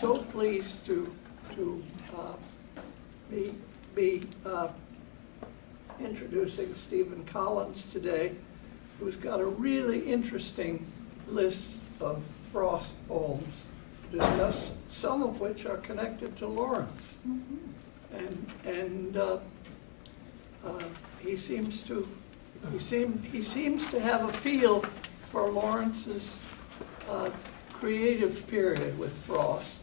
so pleased to be introducing Stephen Collins today, who's got a really interesting list of Frost poems, discuss some of which are connected to Lawrence. And he seems to have a feel for Lawrence's creative period with Frost.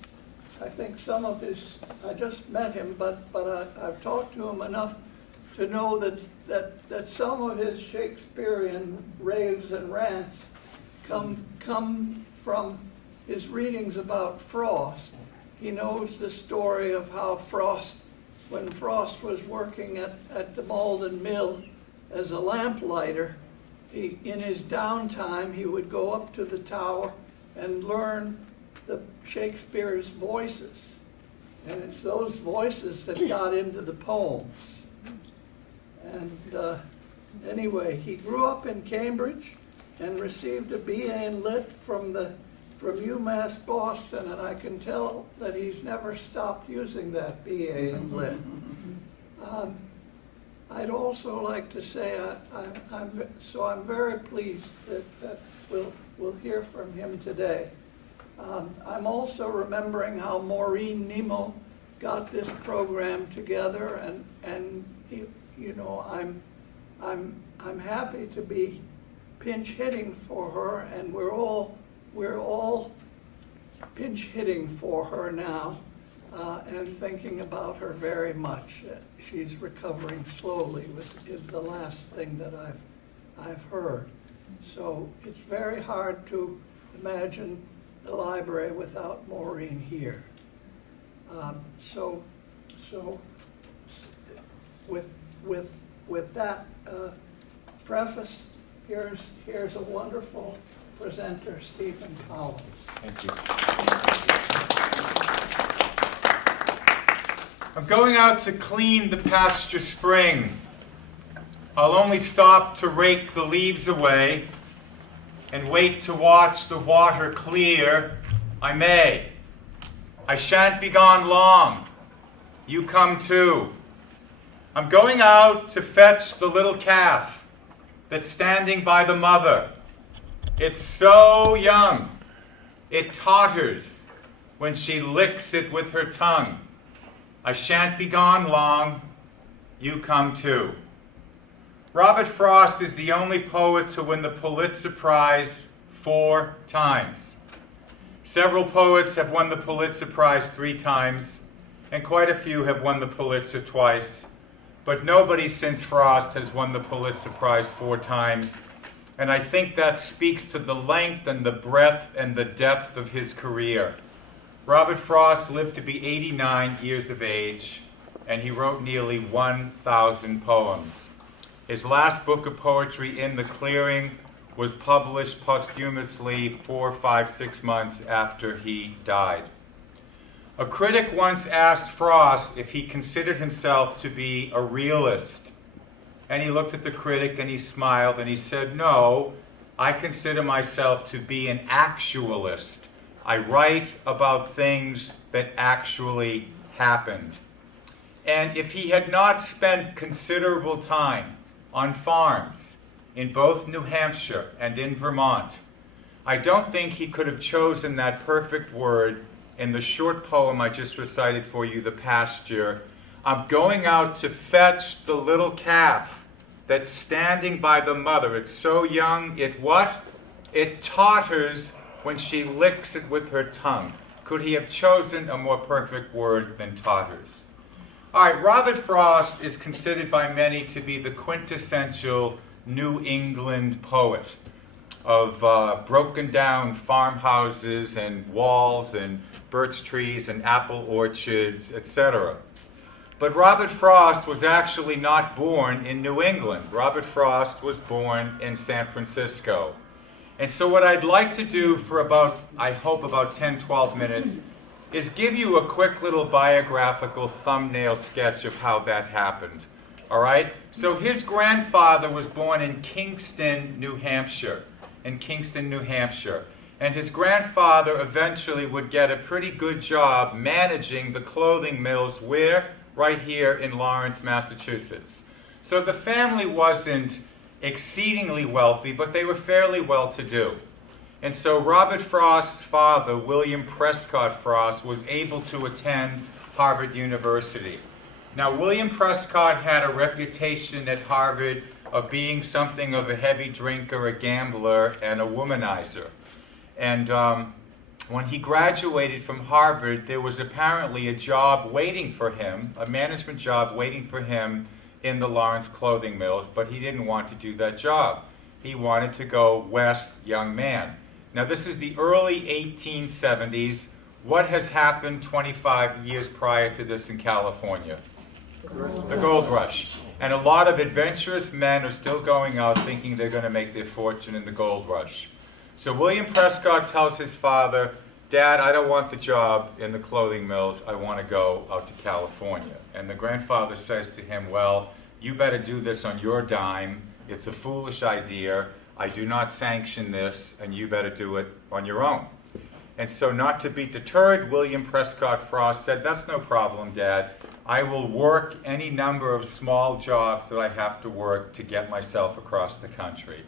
I think some of his, I just met him, but I've talked to him enough to know that some of his Shakespearean raves and rants come from his readings about Frost. He knows the story of how Frost, when Frost was working at the Malden Mill as a lamplighter, in his downtime he would go up to the tower and learn the Shakespeare's voices. And it's those voices that got into the poems. And anyway, he grew up in Cambridge and received a BA in Lit from UMass Boston, and I can tell that he's never stopped using that BA in Lit. I'd also like to say I'm very pleased that we'll hear from him today. I'm also remembering how Maureen Nemo got this program together, and you know, I'm happy to be pinch hitting for her, and we're all pinch hitting for her now, and thinking about her very much. She's recovering slowly is the last thing that I've heard. So it's very hard to imagine the library without Maureen here. So with that preface, here's a wonderful presenter, Stephen Collins. Thank you. I'm going out to clean the pasture spring. I'll only stop to rake the leaves away and wait to watch the water clear. I may. I shan't be gone long. You come too. I'm going out to fetch the little calf that's standing by the mother. It's so young, it totters when she licks it with her tongue. I shan't be gone long. You come too. Robert Frost is the only poet to win the Pulitzer Prize 4 times. Several poets have won the Pulitzer Prize 3 times, and quite a few have won the Pulitzer twice. But nobody since Frost has won the Pulitzer Prize 4 times, and I think that speaks to the length and the breadth and the depth of his career. Robert Frost lived to be 89 years of age, and he wrote nearly 1,000 poems. His last book of poetry, In the Clearing, was published posthumously 4, 5, 6 months after he died. A critic once asked Frost if he considered himself to be a realist. And he looked at the critic and he smiled and he said, "No, I consider myself to be an actualist. I write about things that actually happened." And if he had not spent considerable time on farms in both New Hampshire and in Vermont, I don't think he could have chosen that perfect word in the short poem I just recited for you, The Pasture. I'm going out to fetch the little calf that's standing by the mother. It's so young, it what? It totters when she licks it with her tongue. Could he have chosen a more perfect word than totters? All right, Robert Frost is considered by many to be the quintessential New England poet of broken down farmhouses and walls and birch trees and apple orchards, etc. But Robert Frost was actually not born in New England. Robert Frost was born in San Francisco. And so what I'd like to do for about 10, 12 minutes is give you a quick little biographical thumbnail sketch of how that happened. All right? So his grandfather was born in Kingston, New Hampshire. And his grandfather eventually would get a pretty good job managing the clothing mills where? Right here in Lawrence, Massachusetts. So the family wasn't exceedingly wealthy, but they were fairly well-to-do. And so Robert Frost's father, William Prescott Frost, was able to attend Harvard University. Now, William Prescott had a reputation at Harvard of being something of a heavy drinker, a gambler, and a womanizer. And when he graduated from Harvard, there was apparently a job waiting for him, a management job waiting for him in the Lawrence clothing mills, but he didn't want to do that job. He wanted to go west, young man. Now, this is the early 1870s. What has happened 25 years prior to this in California? The gold rush. And a lot of adventurous men are still going out thinking they're going to make their fortune in the gold rush. So William Prescott tells his father, Dad, I don't want the job in the clothing mills. I want to go out to California. And the grandfather says to him, well, you better do this on your dime. It's a foolish idea. I do not sanction this, and you better do it on your own. And so not to be deterred, William Prescott Frost said, that's no problem, Dad. I will work any number of small jobs that I have to work to get myself across the country.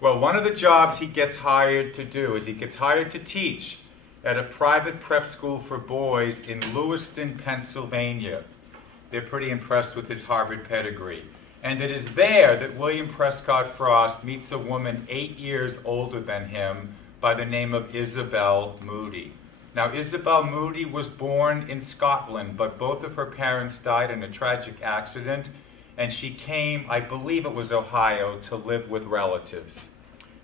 Well, one of the jobs he gets hired to do is he gets hired to teach at a private prep school for boys in Lewiston, Pennsylvania. They're pretty impressed with his Harvard pedigree. And it is there that William Prescott Frost meets a woman 8 years older than him by the name of Isabel Moody. Now, Isabel Moody was born in Scotland, but both of her parents died in a tragic accident, and she came, I believe it was Ohio, to live with relatives,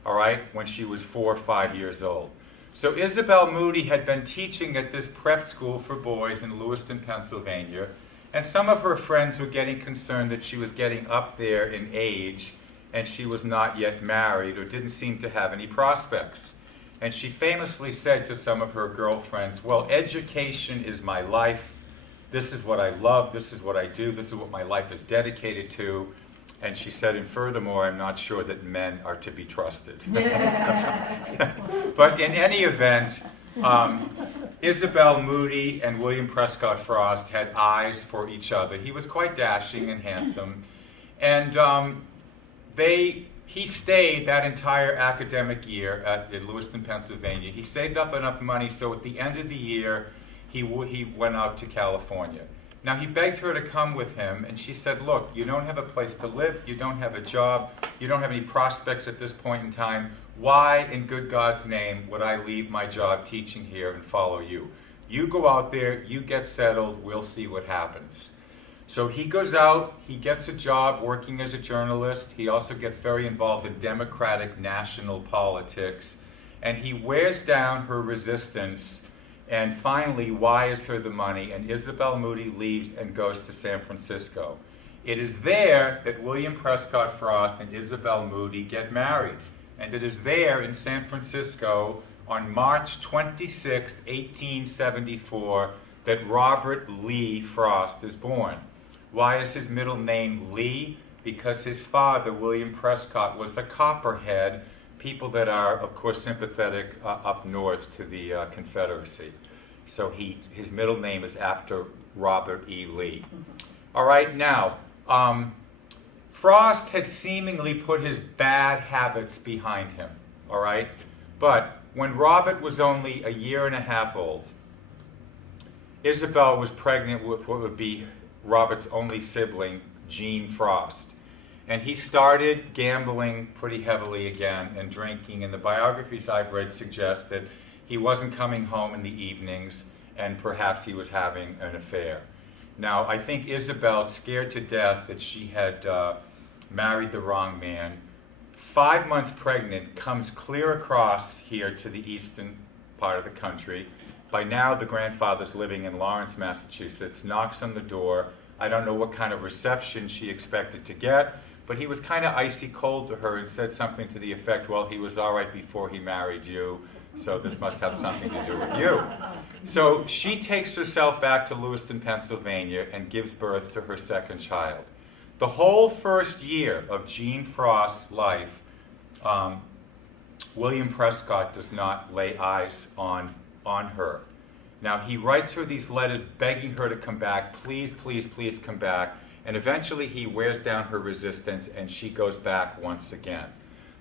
all right, when she was 4 or 5 years old. So Isabel Moody had been teaching at this prep school for boys in Lewiston, Pennsylvania, and some of her friends were getting concerned that she was getting up there in age, and she was not yet married or didn't seem to have any prospects. And she famously said to some of her girlfriends, well, education is my life. This is what I love. This is what I do. This is what my life is dedicated to. And she said, and furthermore, I'm not sure that men are to be trusted. But in any event, Isabel Moody and William Prescott Frost had eyes for each other. He was quite dashing and handsome. And he stayed that entire academic year in Lewiston, Pennsylvania. He saved up enough money so at the end of the year, he went out to California. Now, he begged her to come with him, and she said, look, you don't have a place to live, you don't have a job, you don't have any prospects at this point in time. Why, in good God's name, would I leave my job teaching here and follow you? You go out there, you get settled, we'll see what happens. So he goes out, he gets a job working as a journalist. He also gets very involved in Democratic national politics. And he wears down her resistance and finally wires her the money. And Isabel Moody leaves and goes to San Francisco. It is there that William Prescott Frost and Isabel Moody get married. And it is there in San Francisco on March 26, 1874, that Robert Lee Frost is born. Why is his middle name Lee? Because his father, William Prescott, was a Copperhead, people that are, of course, sympathetic up north to the Confederacy. So his middle name is after Robert E. Lee. All right, now, Frost had seemingly put his bad habits behind him, all right? But when Robert was only a year and a half old, Isabel was pregnant with what would be Robert's only sibling, Jean Frost. And he started gambling pretty heavily again and drinking. And the biographies I've read suggest that he wasn't coming home in the evenings and perhaps he was having an affair. Now, I think Isabel, scared to death that she had married the wrong man, 5 months pregnant, comes clear across here to the eastern part of the country. By now, the grandfather's living in Lawrence, Massachusetts, knocks on the door. I don't know what kind of reception she expected to get, but he was kind of icy cold to her and said something to the effect, well, he was all right before he married you, so this must have something to do with you. So she takes herself back to Lewiston, Pennsylvania, and gives birth to her second child. The whole first year of Jean Frost's life, William Prescott does not lay eyes on her. Now, he writes her these letters begging her to come back, please, please, please come back, and eventually he wears down her resistance and she goes back once again.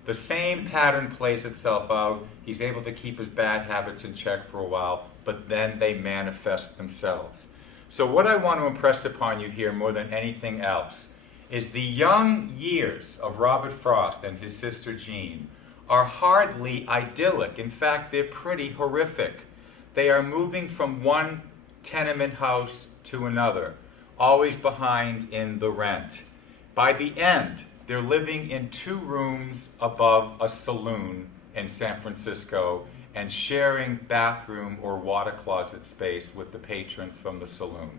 The same pattern plays itself out. He's able to keep his bad habits in check for a while, but then they manifest themselves. So what I want to impress upon you here more than anything else is the young years of Robert Frost and his sister Jean are hardly idyllic. In fact, they're pretty horrific. They are moving from one tenement house to another, always behind in the rent. By the end, they're living in 2 rooms above a saloon in San Francisco and sharing bathroom or water closet space with the patrons from the saloon.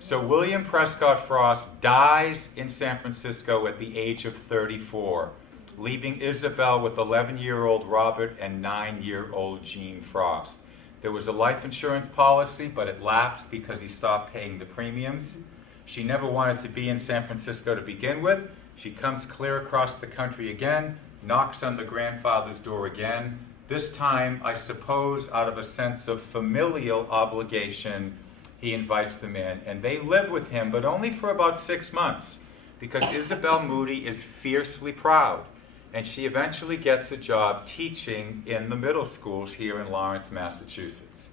So William Prescott Frost dies in San Francisco at the age of 34, leaving Isabel with 11-year-old Robert and 9-year-old Jean Frost. There was a life insurance policy, but it lapsed because he stopped paying the premiums. She never wanted to be in San Francisco to begin with. She comes clear across the country again, knocks on the grandfather's door again. This time, I suppose, out of a sense of familial obligation, he invites them in. And they live with him, but only for about 6 months, because Isabel Moody is fiercely proud. And she eventually gets a job teaching in the middle schools here in Lawrence, Massachusetts.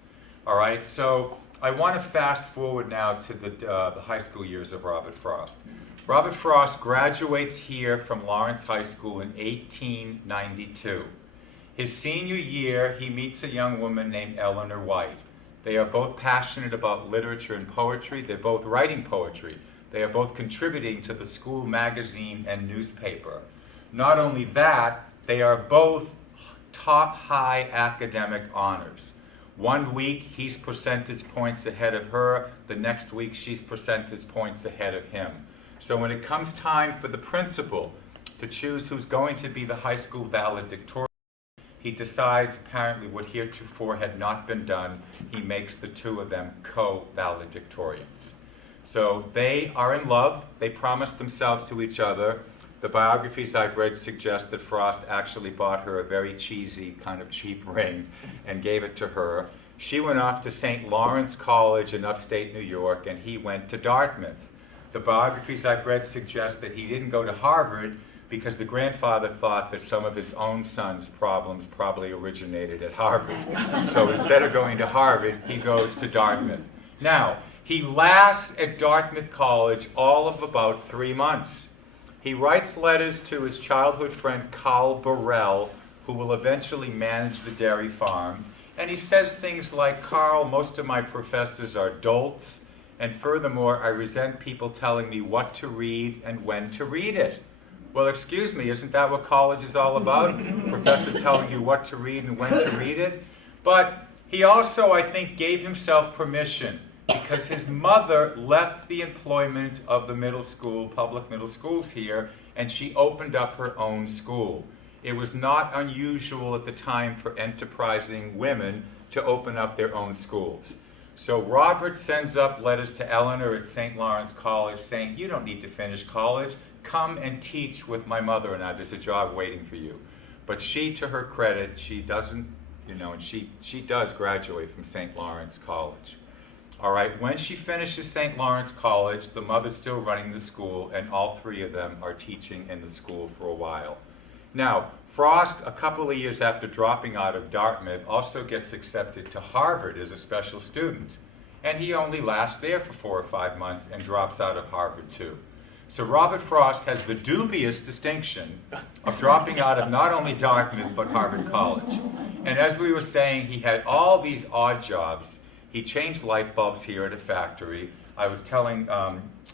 All right, so I want to fast forward now to the high school years of Robert Frost. Robert Frost graduates here from Lawrence High School in 1892. His senior year, he meets a young woman named Eleanor White. They are both passionate about literature and poetry. They're both writing poetry. They are both contributing to the school magazine and newspaper. Not only that, they are both top high academic honors. One week, he's percentage points ahead of her. The next week, she's percentage points ahead of him. So when it comes time for the principal to choose who's going to be the high school valedictorian, he decides apparently what heretofore had not been done. He makes the 2 of them co-valedictorians. So they are in love. They promise themselves to each other. The biographies I've read suggest that Frost actually bought her a very cheesy, kind of cheap ring and gave it to her. She went off to St. Lawrence College in upstate New York, and he went to Dartmouth. The biographies I've read suggest that he didn't go to Harvard because the grandfather thought that some of his own son's problems probably originated at Harvard. So instead of going to Harvard, he goes to Dartmouth. Now, he lasts at Dartmouth College all of about 3 months. He writes letters to his childhood friend Carl Burrell, who will eventually manage the dairy farm. And he says things like, "Carl, most of my professors are dolts, and furthermore, I resent people telling me what to read and when to read it." Well, excuse me, isn't that what college is all about? Professors telling you what to read and when to read it? But he also, I think, gave himself permission because his mother left the employment of the middle school, public middle schools here, and she opened up her own school. It was not unusual at the time for enterprising women to open up their own schools. So Robert sends up letters to Eleanor at St. Lawrence College saying, "You don't need to finish college. Come and teach with my mother and I. There's a job waiting for you." But she, to her credit, she doesn't, and she does graduate from St. Lawrence College. All right, when she finishes St. Lawrence College, the mother's still running the school, and all 3 of them are teaching in the school for a while. Now, Frost, a couple of years after dropping out of Dartmouth, also gets accepted to Harvard as a special student. And he only lasts there for 4 or 5 months and drops out of Harvard too. So Robert Frost has the dubious distinction of dropping out of not only Dartmouth, but Harvard College. And as we were saying, he had all these odd jobs. He changed light bulbs here at a factory. I was telling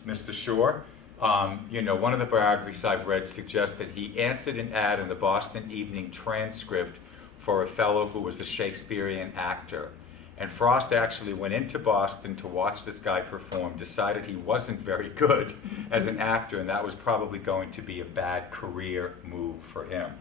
Mr. Shore, one of the biographies I've read suggests that he answered an ad in the Boston Evening Transcript for a fellow who was a Shakespearean actor. And Frost actually went into Boston to watch this guy perform, decided he wasn't very good as an actor, and that was probably going to be a bad career move for him.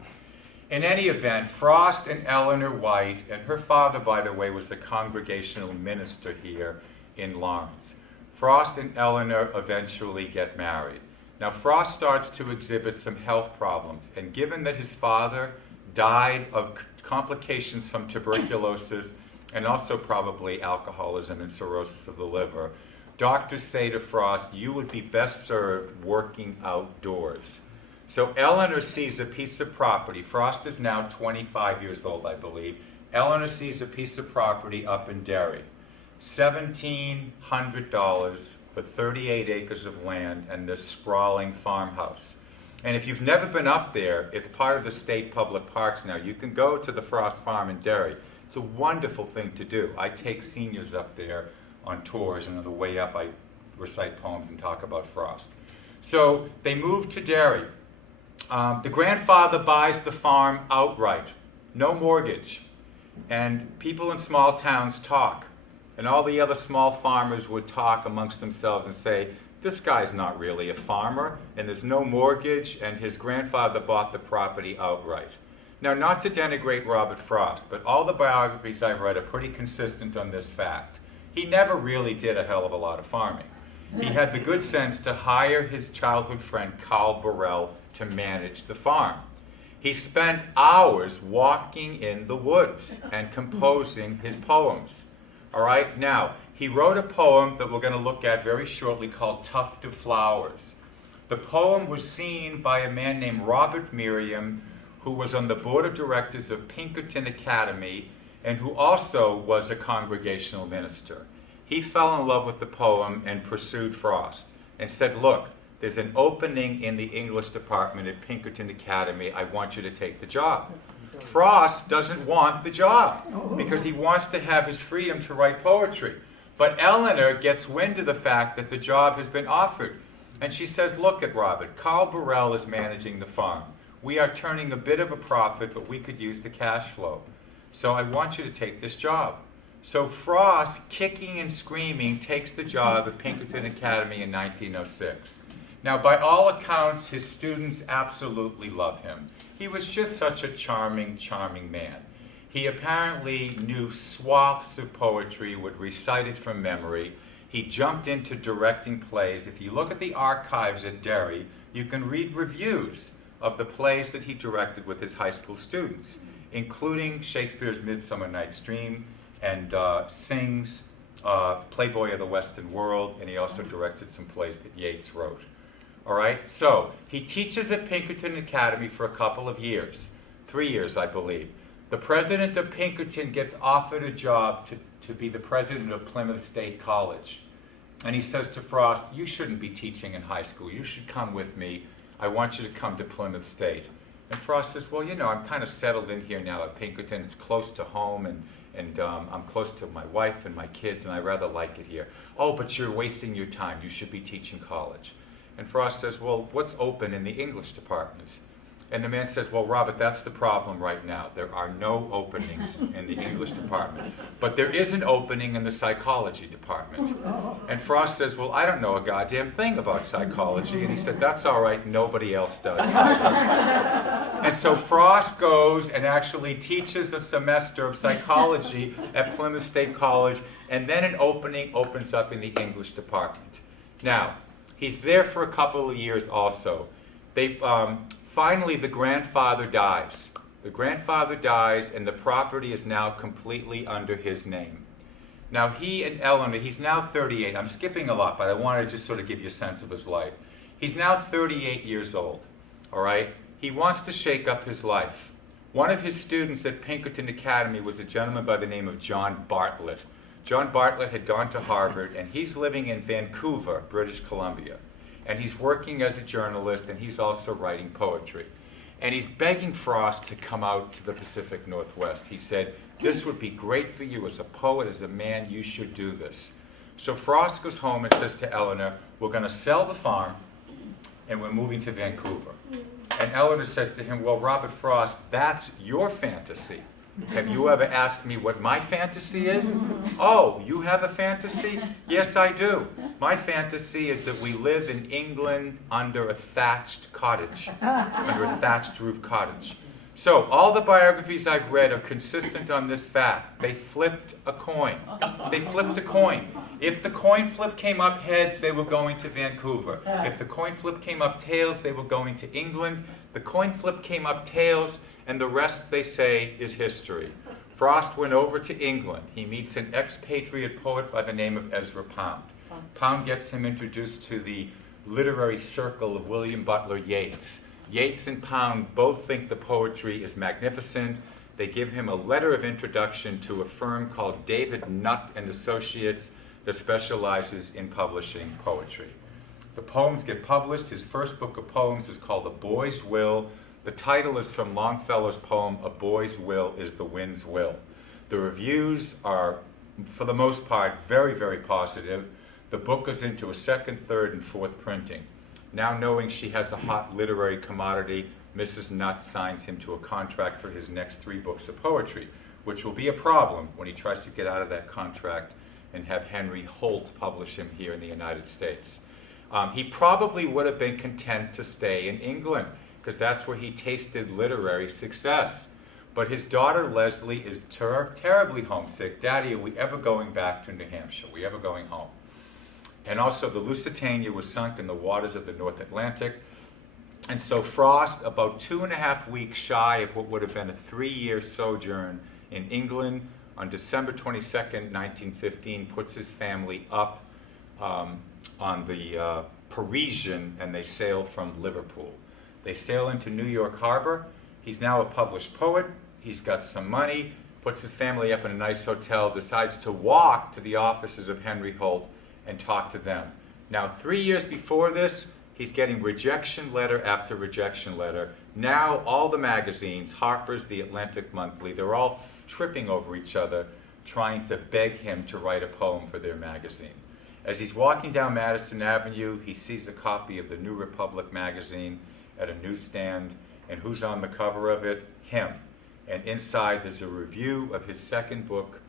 In any event, Frost and Eleanor White, and her father, by the way, was the congregational minister here in Lawrence. Frost and Eleanor eventually get married. Now, Frost starts to exhibit some health problems, and given that his father died of complications from tuberculosis and also probably alcoholism and cirrhosis of the liver. Doctors say to Frost, you would be best served working outdoors. So Eleanor sees a piece of property. Frost is now 25 years old, I believe. Eleanor sees a piece of property up in Derry. $1,700 for 38 acres of land and this sprawling farmhouse. And if you've never been up there, it's part of the state public parks now. You can go to the Frost Farm in Derry. It's a wonderful thing to do. I take seniors up there on tours, and on the way up I recite poems and talk about Frost. So they moved to Derry. The grandfather buys the farm outright, no mortgage. And people in small towns talk. And all the other small farmers would talk amongst themselves and say, this guy's not really a farmer, and there's no mortgage, and his grandfather bought the property outright. Now, not to denigrate Robert Frost, but all the biographies I've read are pretty consistent on this fact. He never really did a hell of a lot of farming. He had the good sense to hire his childhood friend Carl Burrell to manage the farm. He spent hours walking in the woods and composing his poems. All right, now, he wrote a poem that we're going to look at very shortly called Tuft of Flowers. The poem was seen by a man named Robert Merriam, who was on the board of directors of Pinkerton Academy and who also was a congregational minister. He fell in love with the poem and pursued Frost and said, look, there's an opening in the English department at Pinkerton Academy. I want you to take the job. Frost doesn't want the job because he wants to have his freedom to write poetry. But Eleanor gets wind of the fact that the job has been offered. And she says, look at Robert, Carl Burrell is managing the farm. We are turning a bit of a profit, but we could use the cash flow. So I want you to take this job. So Frost, kicking and screaming, takes the job at Pinkerton Academy in 1906. Now, by all accounts, his students absolutely love him. He was just such a charming, charming man. He apparently knew swaths of poetry, would recite it from memory. He jumped into directing plays. If you look at the archives at Derry, you can read reviews of the plays that he directed with his high school students, including Shakespeare's Midsummer Night's Dream and Synge's Playboy of the Western World, and he also directed some plays that Yeats wrote. All right, so he teaches at Pinkerton Academy for a couple of years, 3 years, I believe. The president of Pinkerton gets offered a job to be the president of Plymouth State College. And he says to Frost, you shouldn't be teaching in high school. You should come with me. I want you to come to Plymouth State. And Frost says, well, you know, I'm kind of settled in here now at Pinkerton. It's close to home, and I'm close to my wife and my kids, and I rather like it here. Oh, but you're wasting your time. You should be teaching college. And Frost says, well, what's open in the English departments? And the man says, well, Robert, that's the problem right now. There are no openings in the English department. But there is an opening in the psychology department. And Frost says, well, I don't know a goddamn thing about psychology. And he said, that's all right, nobody else does. And so Frost goes and actually teaches a semester of psychology at Plymouth State College, and then an opening opens up in the English department. Now, he's there for a couple of years also. Finally, the grandfather dies. The grandfather dies, and the property is now completely under his name. Now, he and Eleanor, he's now 38. I'm skipping a lot, but I want to just sort of give you a sense of his life. He's now 38 years old, all right? He wants to shake up his life. One of his students at Pinkerton Academy was a gentleman by the name of John Bartlett. John Bartlett had gone to Harvard, and he's living in Vancouver, British Columbia. And he's working as a journalist, and he's also writing poetry. And he's begging Frost to come out to the Pacific Northwest. He said, this would be great for you as a poet, as a man, you should do this. So Frost goes home and says to Eleanor, we're going to sell the farm, and we're moving to Vancouver. And Eleanor says to him, well, Robert Frost, that's your fantasy. Have you ever asked me what my fantasy is? Oh, you have a fantasy? Yes, I do. My fantasy is that we live in England under a thatched cottage, under a thatched roof cottage. So all the biographies I've read are consistent on this fact. They flipped a coin. They flipped a coin. If the coin flip came up heads, they were going to Vancouver. If the coin flip came up tails, they were going to England. The coin flip came up tails, and the rest, they say, is history. Frost went over to England. He meets an expatriate poet by the name of Ezra Pound. Pound gets him introduced to the literary circle of William Butler Yeats. Yeats and Pound both think the poetry is magnificent. They give him a letter of introduction to a firm called David Nutt and Associates that specializes in publishing poetry. The poems get published. His first book of poems is called A Boy's Will. The title is from Longfellow's poem, A Boy's Will is the Wind's Will. The reviews are, for the most part, very, very positive. The book goes into a second, third, and fourth printing. Now knowing she has a hot literary commodity, Mrs. Nutt signs him to a contract for his next 3 books of poetry, which will be a problem when he tries to get out of that contract and have Henry Holt publish him here in the United States. He probably would have been content to stay in England, because that's where he tasted literary success. But his daughter Leslie is terribly homesick. Daddy, are we ever going back to New Hampshire? Are we ever going home? And also the Lusitania was sunk in the waters of the North Atlantic. And so Frost, about 2.5 weeks shy of what would have been a 3-year sojourn in England, on December 22nd, 1915, puts his family up on the Parisian, and they sail from Liverpool. They sail into New York Harbor. He's now a published poet. He's got some money, puts his family up in a nice hotel, decides to walk to the offices of Henry Holt and talk to them. Now, 3 years before this, he's getting rejection letter after rejection letter. Now, all the magazines, Harper's, The Atlantic Monthly, they're all tripping over each other, trying to beg him to write a poem for their magazine. As he's walking down Madison Avenue, he sees a copy of the New Republic magazine at a newsstand, and who's on the cover of it? Him. And inside there's a review of his second book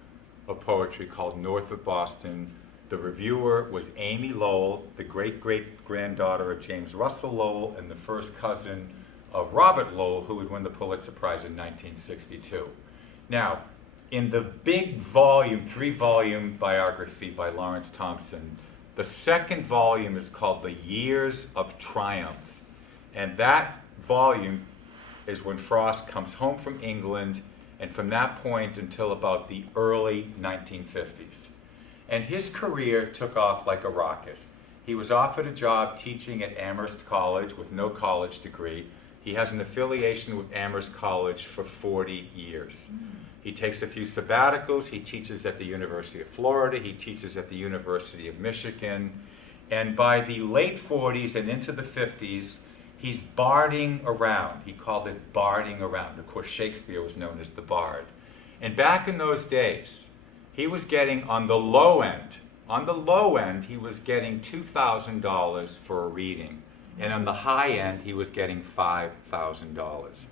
of poetry called North of Boston. The reviewer was Amy Lowell, the great-great-granddaughter of James Russell Lowell and the first cousin of Robert Lowell, who would win the Pulitzer Prize in 1962. Now, in the big volume, 3-volume biography by Lawrence Thompson, the second volume is called The Years of Triumph. And that volume is when Frost comes home from England, and from that point until about the early 1950s. And his career took off like a rocket. He was offered a job teaching at Amherst College with no college degree. He has an affiliation with Amherst College for 40 years. He takes a few sabbaticals. He teaches at the University of Florida. He teaches at the University of Michigan. And by the late 40s and into the 50s, he's barding around. He called it barding around. Of course, Shakespeare was known as the Bard. And back in those days, he was getting on the low end, he was getting $2,000 for a reading. And on the high end, he was getting $5,000.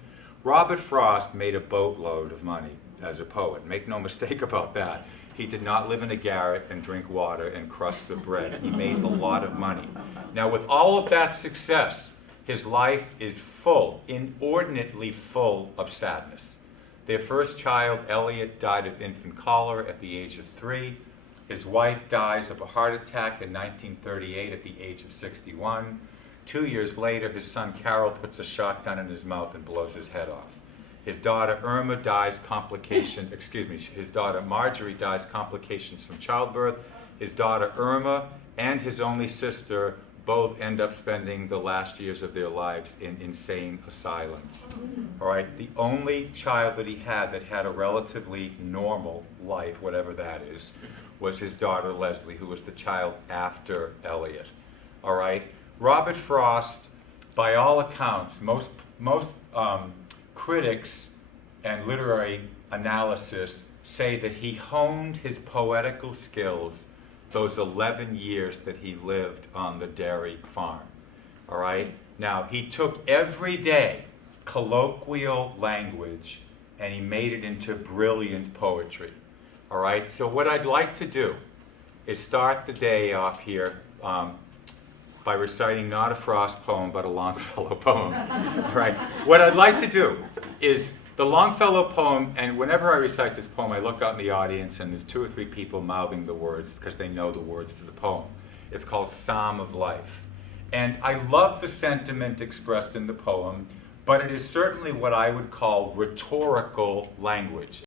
Robert Frost made a boatload of money as a poet. Make no mistake about that. He did not live in a garret and drink water and crusts of bread. He made a lot of money. Now, with all of that success, his life is full, inordinately full of sadness. Their first child, Elliot, died of infant cholera at the age of 3. His wife dies of a heart attack in 1938 at the age of 61. 2 years later, his son Carol puts a shotgun in his mouth and blows his head off. His daughter Irma dies his daughter Marjorie dies complications from childbirth. His daughter Irma and his only sister both end up spending the last years of their lives in insane asylums. All right, the only child that he had a relatively normal life, whatever that is, was his daughter Leslie, who was the child after Elliot. All right, Robert Frost, by all accounts, most critics and literary analysis say that he honed his poetical skills those 11 years that he lived on the dairy farm. All right? Now, he took everyday colloquial language and he made it into brilliant poetry. All right? So what I'd like to do is start the day off here by reciting not a Frost poem, but a Longfellow poem. All right? What I'd like to do is the Longfellow poem, and whenever I recite this poem, I look out in the audience and there's 2 or 3 people mouthing the words because they know the words to the poem. It's called Psalm of Life. And I love the sentiment expressed in the poem. but it is certainly what I would call rhetorical language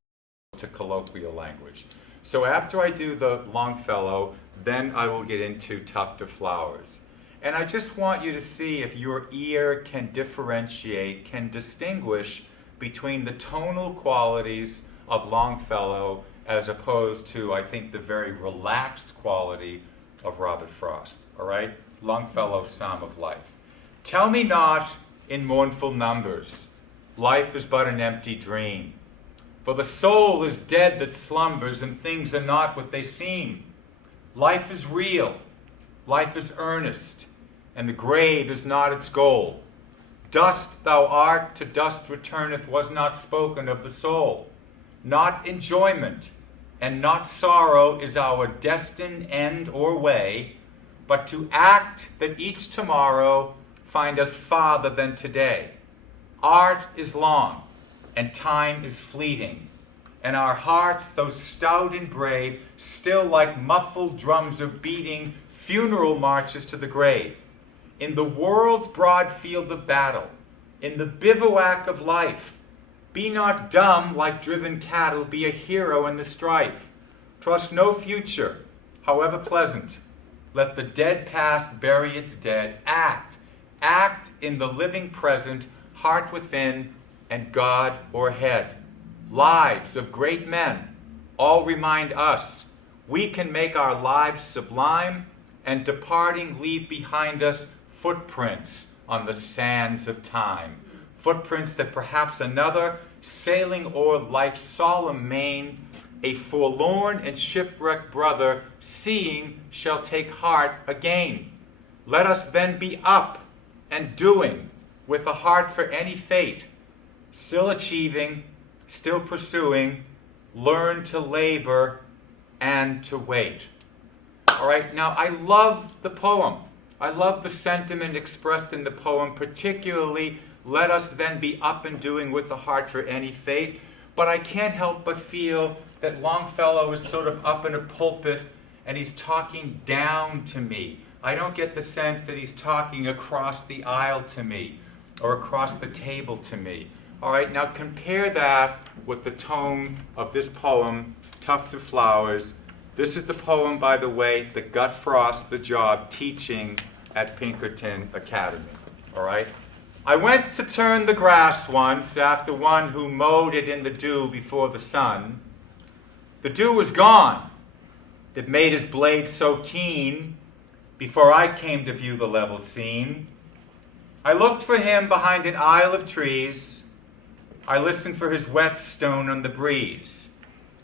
to colloquial language. So after I do the Longfellow, then I will get into Tuft of Flowers. And I just want you to see if your ear can differentiate, can distinguish between the tonal qualities of Longfellow as opposed to, I think, the very relaxed quality of Robert Frost. All right? Longfellow's Psalm of Life. Tell me not in mournful numbers, life is but an empty dream. For the soul is dead that slumbers, and things are not what they seem. Life is real, life is earnest, and the grave is not its goal. Dust thou art, to dust returneth, was not spoken of the soul. Not enjoyment, and not sorrow is our destined end or way, but to act that each tomorrow find us farther than today. Art is long, and time is fleeting, and our hearts, though stout and brave, still like muffled drums are beating funeral marches to the grave. In the world's broad field of battle, in the bivouac of life, be not dumb like driven cattle, be a hero in the strife. Trust no future, however pleasant. Let the dead past bury its dead. Act in the living present, heart within, and God o'erhead. Lives of great men all remind us we can make our lives sublime, and departing leave behind us footprints on the sands of time. Footprints that perhaps another, sailing o'er life's solemn main, a forlorn and shipwrecked brother, seeing, shall take heart again. Let us then be up and doing, with a heart for any fate, still achieving, still pursuing, learn to labor and to wait. All right, now I love the poem. I love the sentiment expressed in the poem, particularly, let us then be up and doing with a heart for any fate. But I can't help but feel that Longfellow is sort of up in a pulpit and he's talking down to me. I don't get the sense that he's talking across the aisle to me or across the table to me. All right, now compare that with the tone of this poem, Tuft of Flowers. This is the poem, by the way, that got Frost the job teaching at Pinkerton Academy. All right? I went to turn the grass once after one who mowed it in the dew before the sun. The dew was gone that made his blade so keen before I came to view the level scene. I looked for him behind an aisle of trees. I listened for his whetstone on the breeze.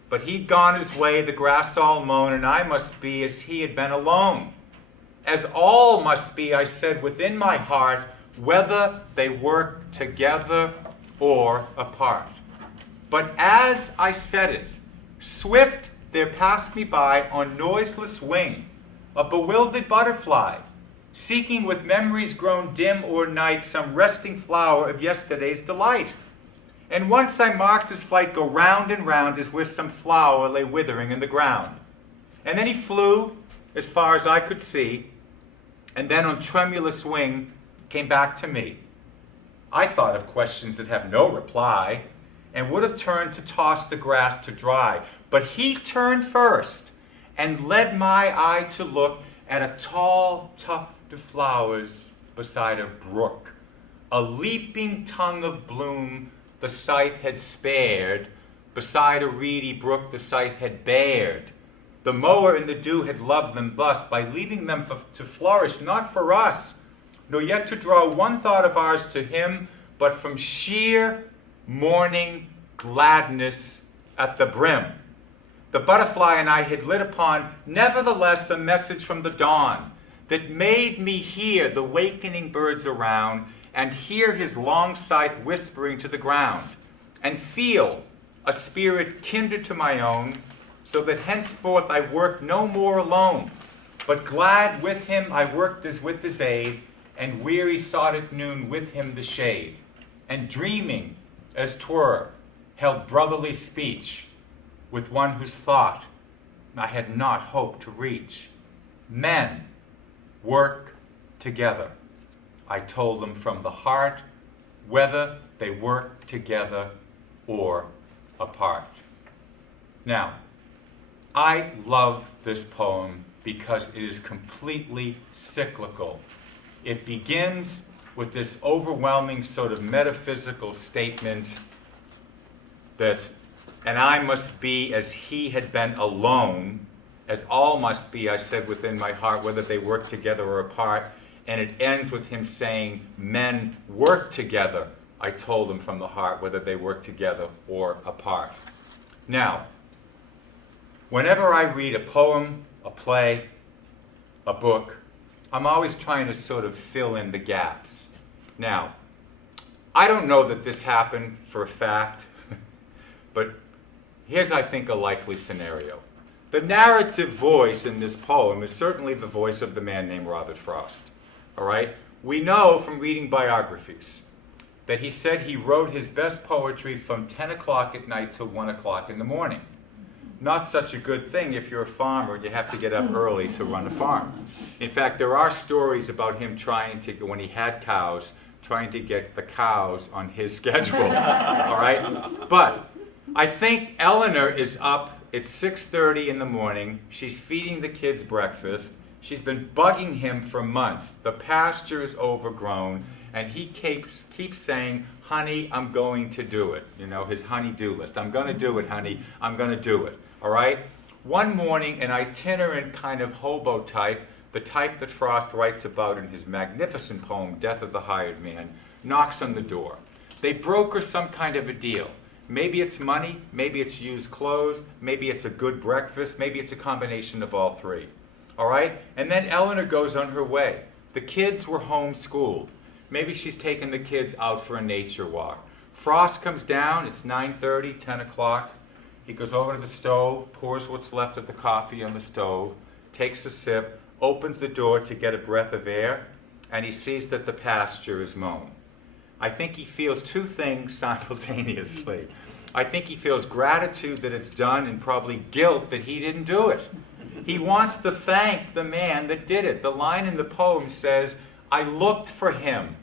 But he'd gone his way, the grass all mown, and I must be as he had been alone. As all must be, I said within my heart, whether they work together or apart. But as I said it, swift there passed me by on noiseless wing a bewildered butterfly, seeking with memories grown dim or night some resting flower of yesterday's delight. And once I marked his flight go round and round as where some flower lay withering in the ground. And then he flew as far as I could see, and then on tremulous wing came back to me. I thought of questions that have no reply, and would have turned to toss the grass to dry. But he turned first, and led my eye to look at a tall tuft of flowers beside a brook. A leaping tongue of bloom the sight had spared, beside a reedy brook the sight had bared. The mower in the dew had loved them thus, by leaving them to flourish, not for us, nor yet to draw one thought of ours to him, but from sheer morning gladness at the brim. The butterfly and I had lit upon, nevertheless, a message from the dawn that made me hear the wakening birds around, and hear his long sight whispering to the ground, and feel a spirit kindred to my own, so that henceforth I worked no more alone, but glad with him I worked as with his aid, and weary sought at noon with him the shade, and dreaming, as 'twere, held brotherly speech with one whose thought I had not hoped to reach. Men work together. I told them from the heart, whether they work together or apart. Now, I love this poem because it is completely cyclical. It begins with this overwhelming sort of metaphysical statement that, and I must be as he had been alone, as all must be, I said within my heart, whether they work together or apart. And it ends with him saying, men work together, I told them from the heart, whether they work together or apart. Now, whenever I read a poem, a play, a book, I'm always trying to sort of fill in the gaps. Now, I don't know that this happened for a fact, but here's, I think, a likely scenario. The narrative voice in this poem is certainly the voice of the man named Robert Frost. All right? We know from reading biographies that he said he wrote his best poetry from 10 o'clock at night till 1 o'clock in the morning. Not such a good thing if you're a farmer and you have to get up early to run a farm. In fact, there are stories about him trying to, when he had cows, trying to get the cows on his schedule. All right? But I think Eleanor is up at 6:30 in the morning. She's feeding the kids breakfast. She's been bugging him for months. The pasture is overgrown, and he keeps saying, honey, I'm going to do it. You know, his honey-do list. I'm going to do it, honey. I'm going to do it. All right? One morning, an itinerant kind of hobo type, the type that Frost writes about in his magnificent poem, Death of the Hired Man, knocks on the door. They broker some kind of a deal. Maybe it's money, maybe it's used clothes, maybe it's a good breakfast, maybe it's a combination of all three. All right? And then Eleanor goes on her way. The kids were homeschooled. Maybe she's taking the kids out for a nature walk. Frost comes down. It's 9:30, 10 o'clock. He goes over to the stove, pours what's left of the coffee on the stove, takes a sip, opens the door to get a breath of air, and he sees that the pasture is mown. I think he feels two things simultaneously. I think he feels gratitude that it's done and probably guilt that he didn't do it. He wants to thank the man that did it. The line in the poem says, I looked for him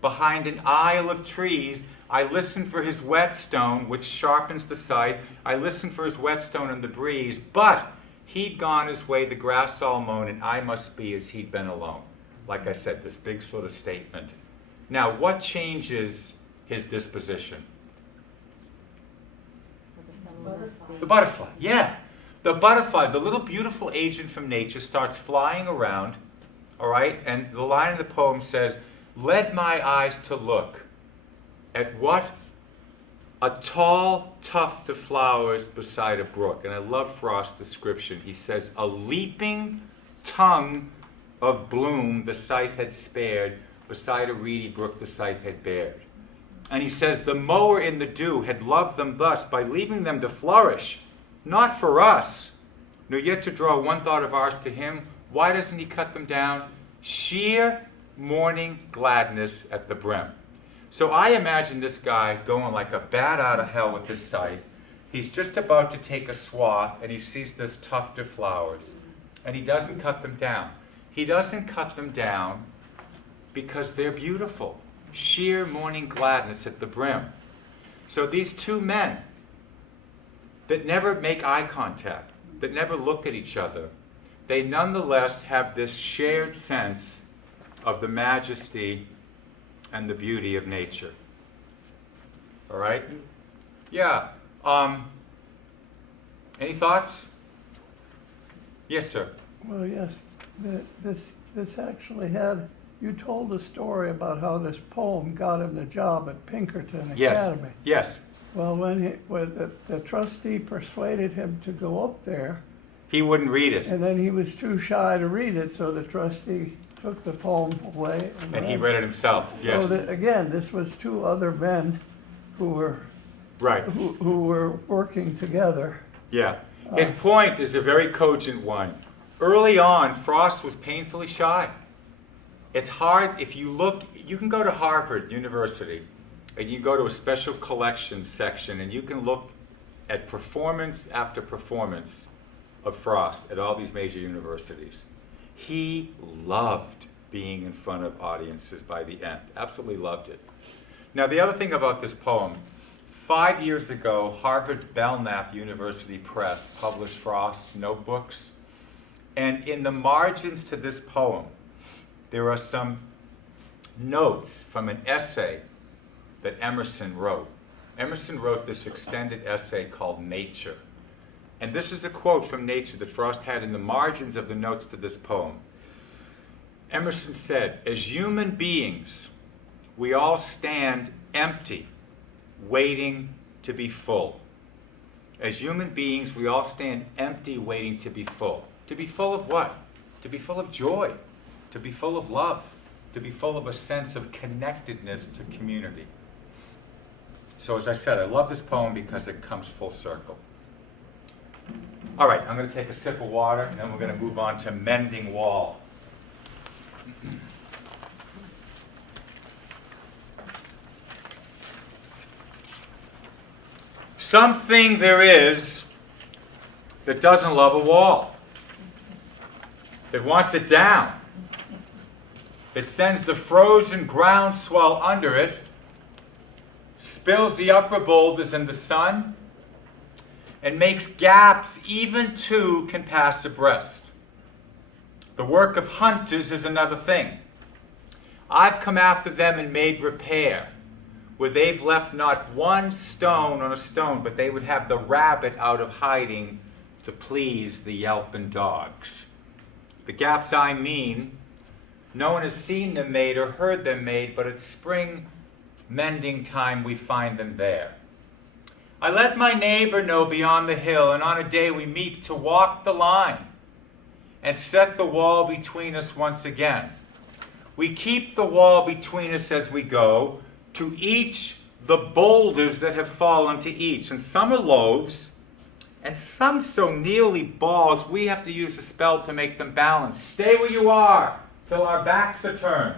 behind an aisle of trees. I listened for his whetstone, which sharpens the sight. I listened for his whetstone in the breeze. But he'd gone his way, the grass all mown, and I must be as he'd been alone. Like I said, this big sort of statement. Now, what changes his disposition? The butterfly, yeah. The butterfly, the little beautiful agent from nature, starts flying around, all right? And the line in the poem says, led my eyes to look at what? A tall tuft of flowers beside a brook. And I love Frost's description. He says, a leaping tongue of bloom the sight had spared, beside a reedy brook the sight had bared. And he says, the mower in the dew had loved them thus by leaving them to flourish, not for us, nor yet to draw one thought of ours to him. Why doesn't he cut them down? Sheer morning gladness at the brim. So I imagine this guy going like a bat out of hell with his scythe. He's just about to take a swath, and he sees this tuft of flowers, and he doesn't cut them down. He doesn't cut them down because they're beautiful. Sheer morning gladness at the brim. So these two men that never make eye contact, that never look at each other, they nonetheless have this shared sense of the majesty and the beauty of nature. All right? Yeah. Any thoughts? Yes, sir. Well, yes, this actually had, you told a story about how this poem got him the job at Pinkerton Academy. Yes. Well, when the trustee persuaded him to go up there, he wouldn't read it. and then he was too shy to read it, so the trustee took the poem away. And he read it himself, yes. So that, again, this was two other men who were Right. who were working together. Yeah. His point is a very cogent one. Early on, Frost was painfully shy. It's hard, if you look, you can go to Harvard University, and you go to a special collections section, and you can look at performance after performance of Frost at all these major universities. He loved being in front of audiences by the end. Absolutely loved it. Now, the other thing about this poem, 5 years ago, Harvard Belknap University Press published Frost's notebooks. And in the margins to this poem, there are some notes from an essay that Emerson wrote. Emerson wrote this extended essay called Nature. And this is a quote from Nature that Frost had in the margins of the notes to this poem. Emerson said, "As human beings, we all stand empty, waiting to be full." As human beings, we all stand empty, waiting to be full. To be full of what? To be full of joy, to be full of love, to be full of a sense of connectedness to community. So as I said, I love this poem because it comes full circle. All right, I'm going to take a sip of water, and then we're going to move on to Mending Wall. Something there is that doesn't love a wall, that wants it down, that sends the frozen groundswell under it, spills the upper boulders in the sun, and makes gaps even two can pass abreast. The work of hunters is another thing. I've come after them and made repair, where they've left not one stone on a stone, but they would have the rabbit out of hiding to please the yelping dogs. The gaps I mean, no one has seen them made or heard them made, but at spring mending time we find them there. I let my neighbor know beyond the hill, and on a day we meet to walk the line and set the wall between us once again. We keep the wall between us as we go, to each the boulders that have fallen to each. And some are loaves, and some so nearly balls we have to use a spell to make them balance. Stay where you are till our backs are turned.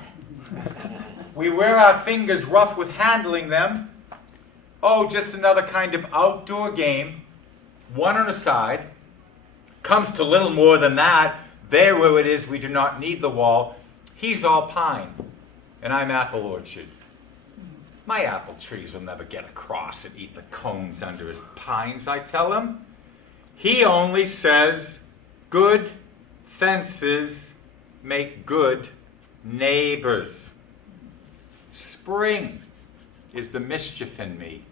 We wear our fingers rough with handling them. Oh, just another kind of outdoor game. One on a side. Comes to little more than that. There where it is we do not need the wall. He's all pine, and I'm apple orchard. My apple trees will never get across and eat the cones under his pines, I tell him. He only says, good fences make good neighbors. Spring is the mischief in me,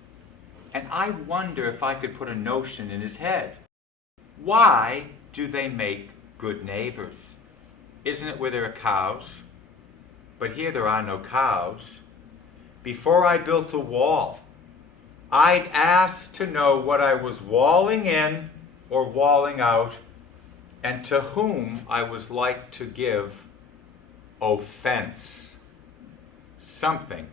and I wonder if I could put a notion in his head. Why do they make good neighbors? Isn't it where there are cows? But here there are no cows. Before I built a wall, I'd ask to know what I was walling in or walling out, and to whom I was like to give offense. Something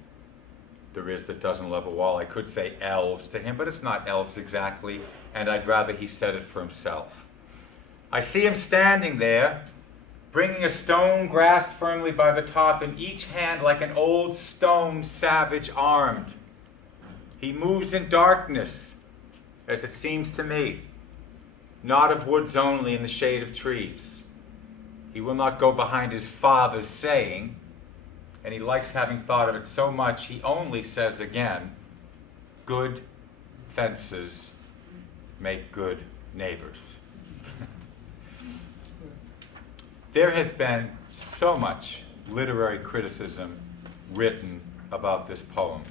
there is that doesn't love a wall. I could say elves to him, but it's not elves exactly, and I'd rather he said it for himself. I see him standing there, bringing a stone grasped firmly by the top in each hand like an old stone savage armed. He moves in darkness, as it seems to me, not of woods only in the shade of trees. He will not go behind his father's saying, and he likes having thought of it so much, he only says again, good fences make good neighbors. There has been so much literary criticism written about this poem.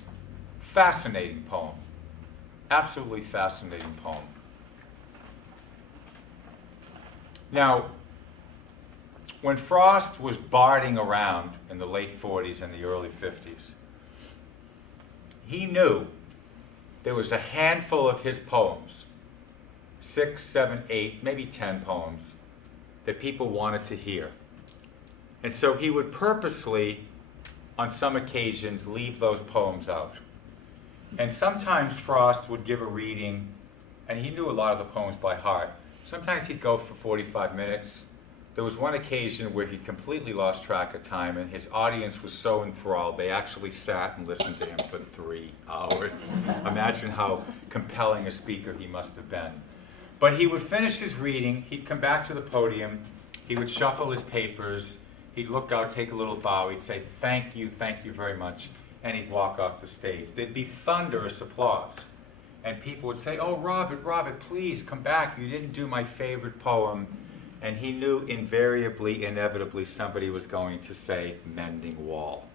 Fascinating poem. Absolutely fascinating poem. Now, when Frost was barding around in the late 40s and the early 50s, he knew there was a handful of his poems, 6, 7, 8, maybe 10 poems, that people wanted to hear. And so he would purposely, on some occasions, leave those poems out. And sometimes Frost would give a reading, and he knew a lot of the poems by heart. Sometimes he'd go for 45 minutes. There was one occasion where he completely lost track of time, and his audience was so enthralled, they actually sat and listened to him for 3 hours. Imagine how compelling a speaker he must have been. But he would finish his reading, he'd come back to the podium, he would shuffle his papers, he'd look out, take a little bow, he'd say, thank you very much. and he'd walk off the stage. There'd be thunderous applause. And people would say, "Oh, Robert, please come back. You didn't do my favorite poem." And he knew invariably, inevitably, somebody was going to say, "Mending Wall."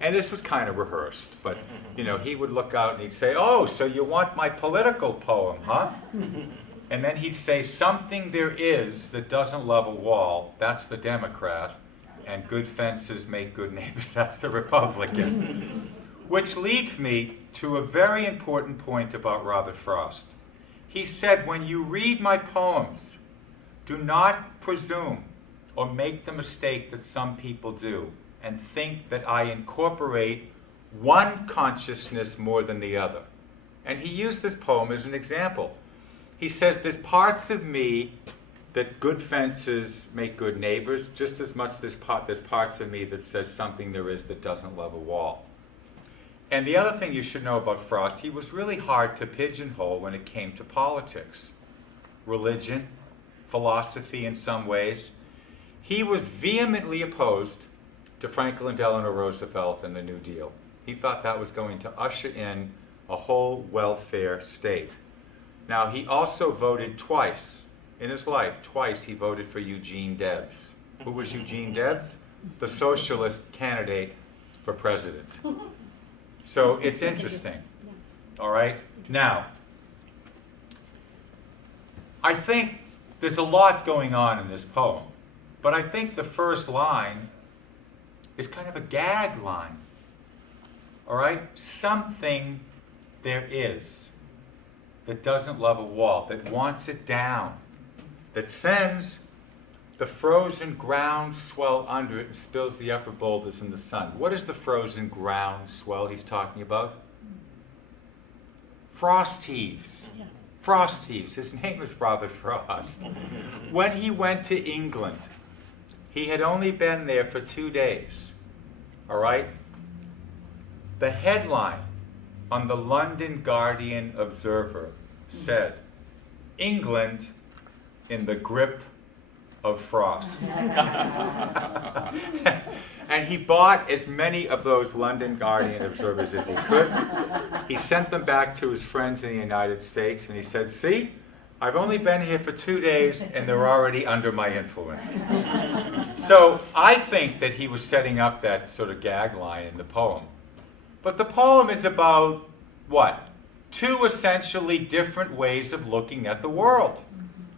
And this was kind of rehearsed, but he would look out and he'd say, "Oh, so you want my political poem, huh?" And then he'd say, "Something there is that doesn't love a wall, that's the Democrat, and good fences make good neighbors, that's the Republican." Which leads me to a very important point about Robert Frost. He said, "When you read my poems, do not presume or make the mistake that some people do and think that I incorporate one consciousness more than the other." And he used this poem as an example. He says, "There's parts of me that good fences make good neighbors, just as much there's parts of me that says something there is that doesn't love a wall." And the other thing you should know about Frost, he was really hard to pigeonhole when it came to politics, religion, philosophy in some ways. He was vehemently opposed to Franklin Delano Roosevelt and the New Deal. He thought that was going to usher in a whole welfare state. Now, he also voted twice in his life. Twice he voted for Eugene Debs. Who was Eugene Debs? The socialist candidate for president. So it's interesting. All right? Now, I think there's a lot going on in this poem, but I think the first line is kind of a gag line. All right? Something there is that doesn't love a wall, that wants it down, that sends the frozen ground swell under it and spills the upper boulders in the sun. What is the frozen ground swell he's talking about? Frost heaves. Frost heaves. His name is Robert Frost. When he went to England, he had only been there for 2 days. All right? The headline on the London Guardian Observer said, "England in the grip of frost." And he bought as many of those London Guardian Observers as he could. He sent them back to his friends in the United States, and he said, "See, I've only been here for 2 days, and they're already under my influence." So I think that he was setting up that sort of gag line in the poem. But the poem is about, what? 2 essentially different ways of looking at the world.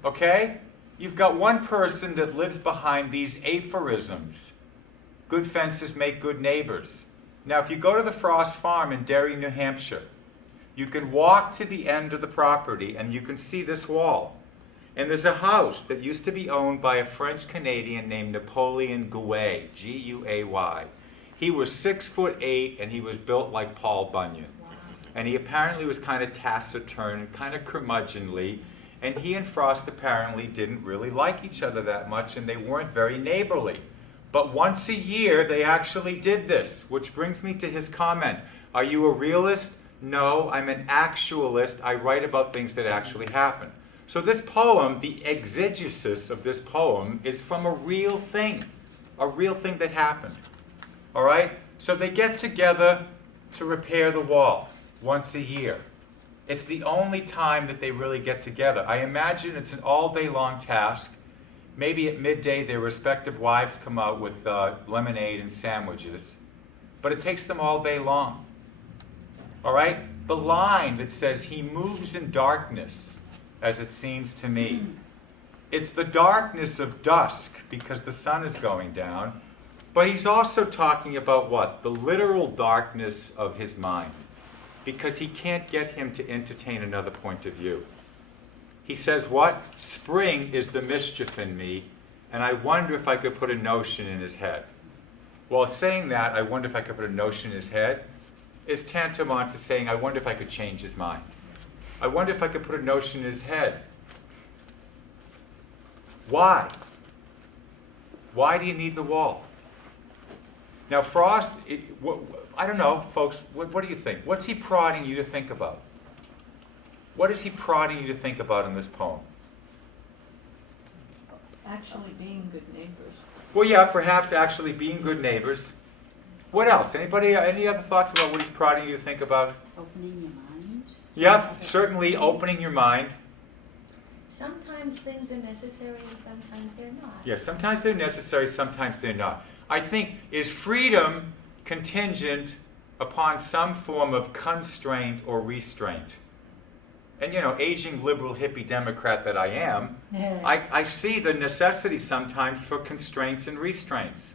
Okay? You've got one person that lives behind these aphorisms. Good fences make good neighbors. Now, if you go to the Frost Farm in Derry, New Hampshire, you can walk to the end of the property and you can see this wall. And there's a house that used to be owned by a French-Canadian named Napoleon Gouet, G-U-A-Y. He was 6'8" and he was built like Paul Bunyan. And he apparently was kind of taciturn, kind of curmudgeonly, and he and Frost apparently didn't really like each other that much, and they weren't very neighborly. But once a year, they actually did this, which brings me to his comment. Are you a realist? No, I'm an actualist. I write about things that actually happen. So this poem, the exegesis of this poem, is from a real thing that happened. All right? So they get together to repair the wall once a year. It's the only time that they really get together. I imagine it's an all-day-long task. Maybe at midday their respective wives come out with lemonade and sandwiches. But it takes them all day long. All right? The line that says, "He moves in darkness, as it seems to me." It's the darkness of dusk because the sun is going down. But he's also talking about what? The literal darkness of his mind. Because he can't get him to entertain another point of view. He says what? Spring is the mischief in me, and I wonder if I could put a notion in his head. Well, saying that, I wonder if I could put a notion in his head, is tantamount to saying, I wonder if I could change his mind. I wonder if I could put a notion in his head. Why? Why do you need the wall? Now, Frost, I don't know, folks, what do you think? What's he prodding you to think about? What is he prodding you to think about in this poem? Actually being good neighbors. Well, yeah, perhaps actually being good neighbors. What else? Anybody, any other thoughts about what he's prodding you to think about? Opening your mind. Yep, certainly opening your mind. Sometimes things are necessary and sometimes they're not. Yeah, sometimes they're necessary, sometimes they're not. I think, is freedom contingent upon some form of constraint or restraint? And aging liberal hippie Democrat that I am, I see the necessity sometimes for constraints and restraints.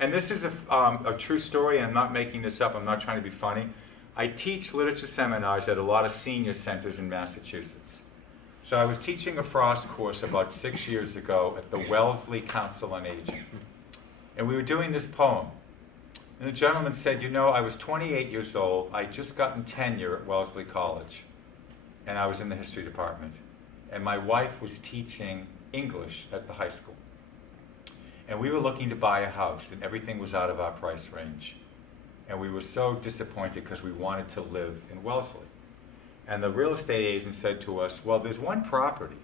And this is a true story, and I'm not making this up, I'm not trying to be funny. I teach literature seminars at a lot of senior centers in Massachusetts. So I was teaching a Frost course about 6 years ago at the Wellesley Council on Aging. And we were doing this poem. And the gentleman said, I was 28 years old, I'd just gotten tenure at Wellesley College. And I was in the history department. And my wife was teaching English at the high school. And we were looking to buy a house, and everything was out of our price range. And we were so disappointed because we wanted to live in Wellesley. And the real estate agent said to us, well, there's one property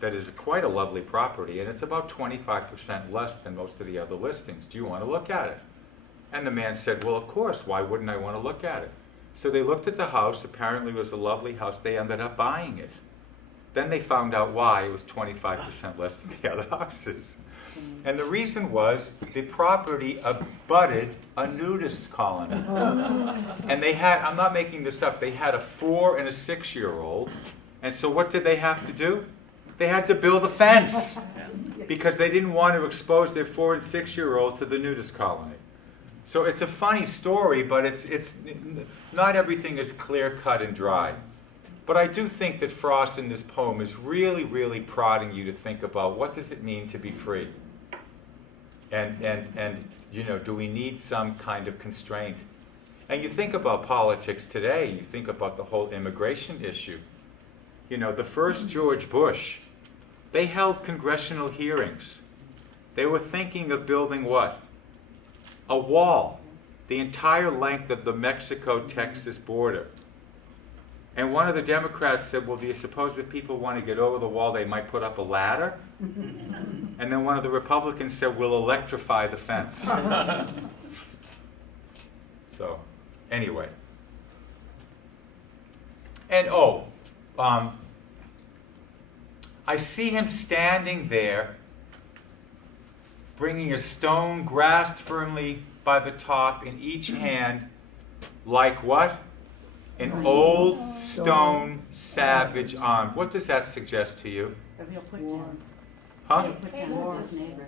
that is quite a lovely property, and it's about 25% less than most of the other listings. Do you want to look at it? And the man said, well, of course, why wouldn't I want to look at it? So they looked at the house. Apparently it was a lovely house. They ended up buying it. Then they found out why it was 25% less than the other houses. And the reason was the property abutted a nudist colony. And they had, I'm not making this up, they had a 4- and a 6-year-old. And so what did they have to do? They had to build a fence because they didn't want to expose their 4- and 6-year-old to the nudist colony. So it's a funny story, but it's not everything is clear-cut and dry. But I do think that Frost in this poem is really, really prodding you to think about what does it mean to be free? And do we need some kind of constraint? And you think about politics today, you think about the whole immigration issue. The first George Bush, they held congressional hearings. They were thinking of building what? A wall, the entire length of the Mexico-Texas border. And one of the Democrats said, well, do you suppose if people want to get over the wall, they might put up a ladder? And then one of the Republicans said, we'll electrify the fence. So, anyway. And I see him standing there, bringing a stone grasped firmly by the top in each hand, like what? An old stone savage armed. What does that suggest to you? A real put down. Huh? Put down his neighbor.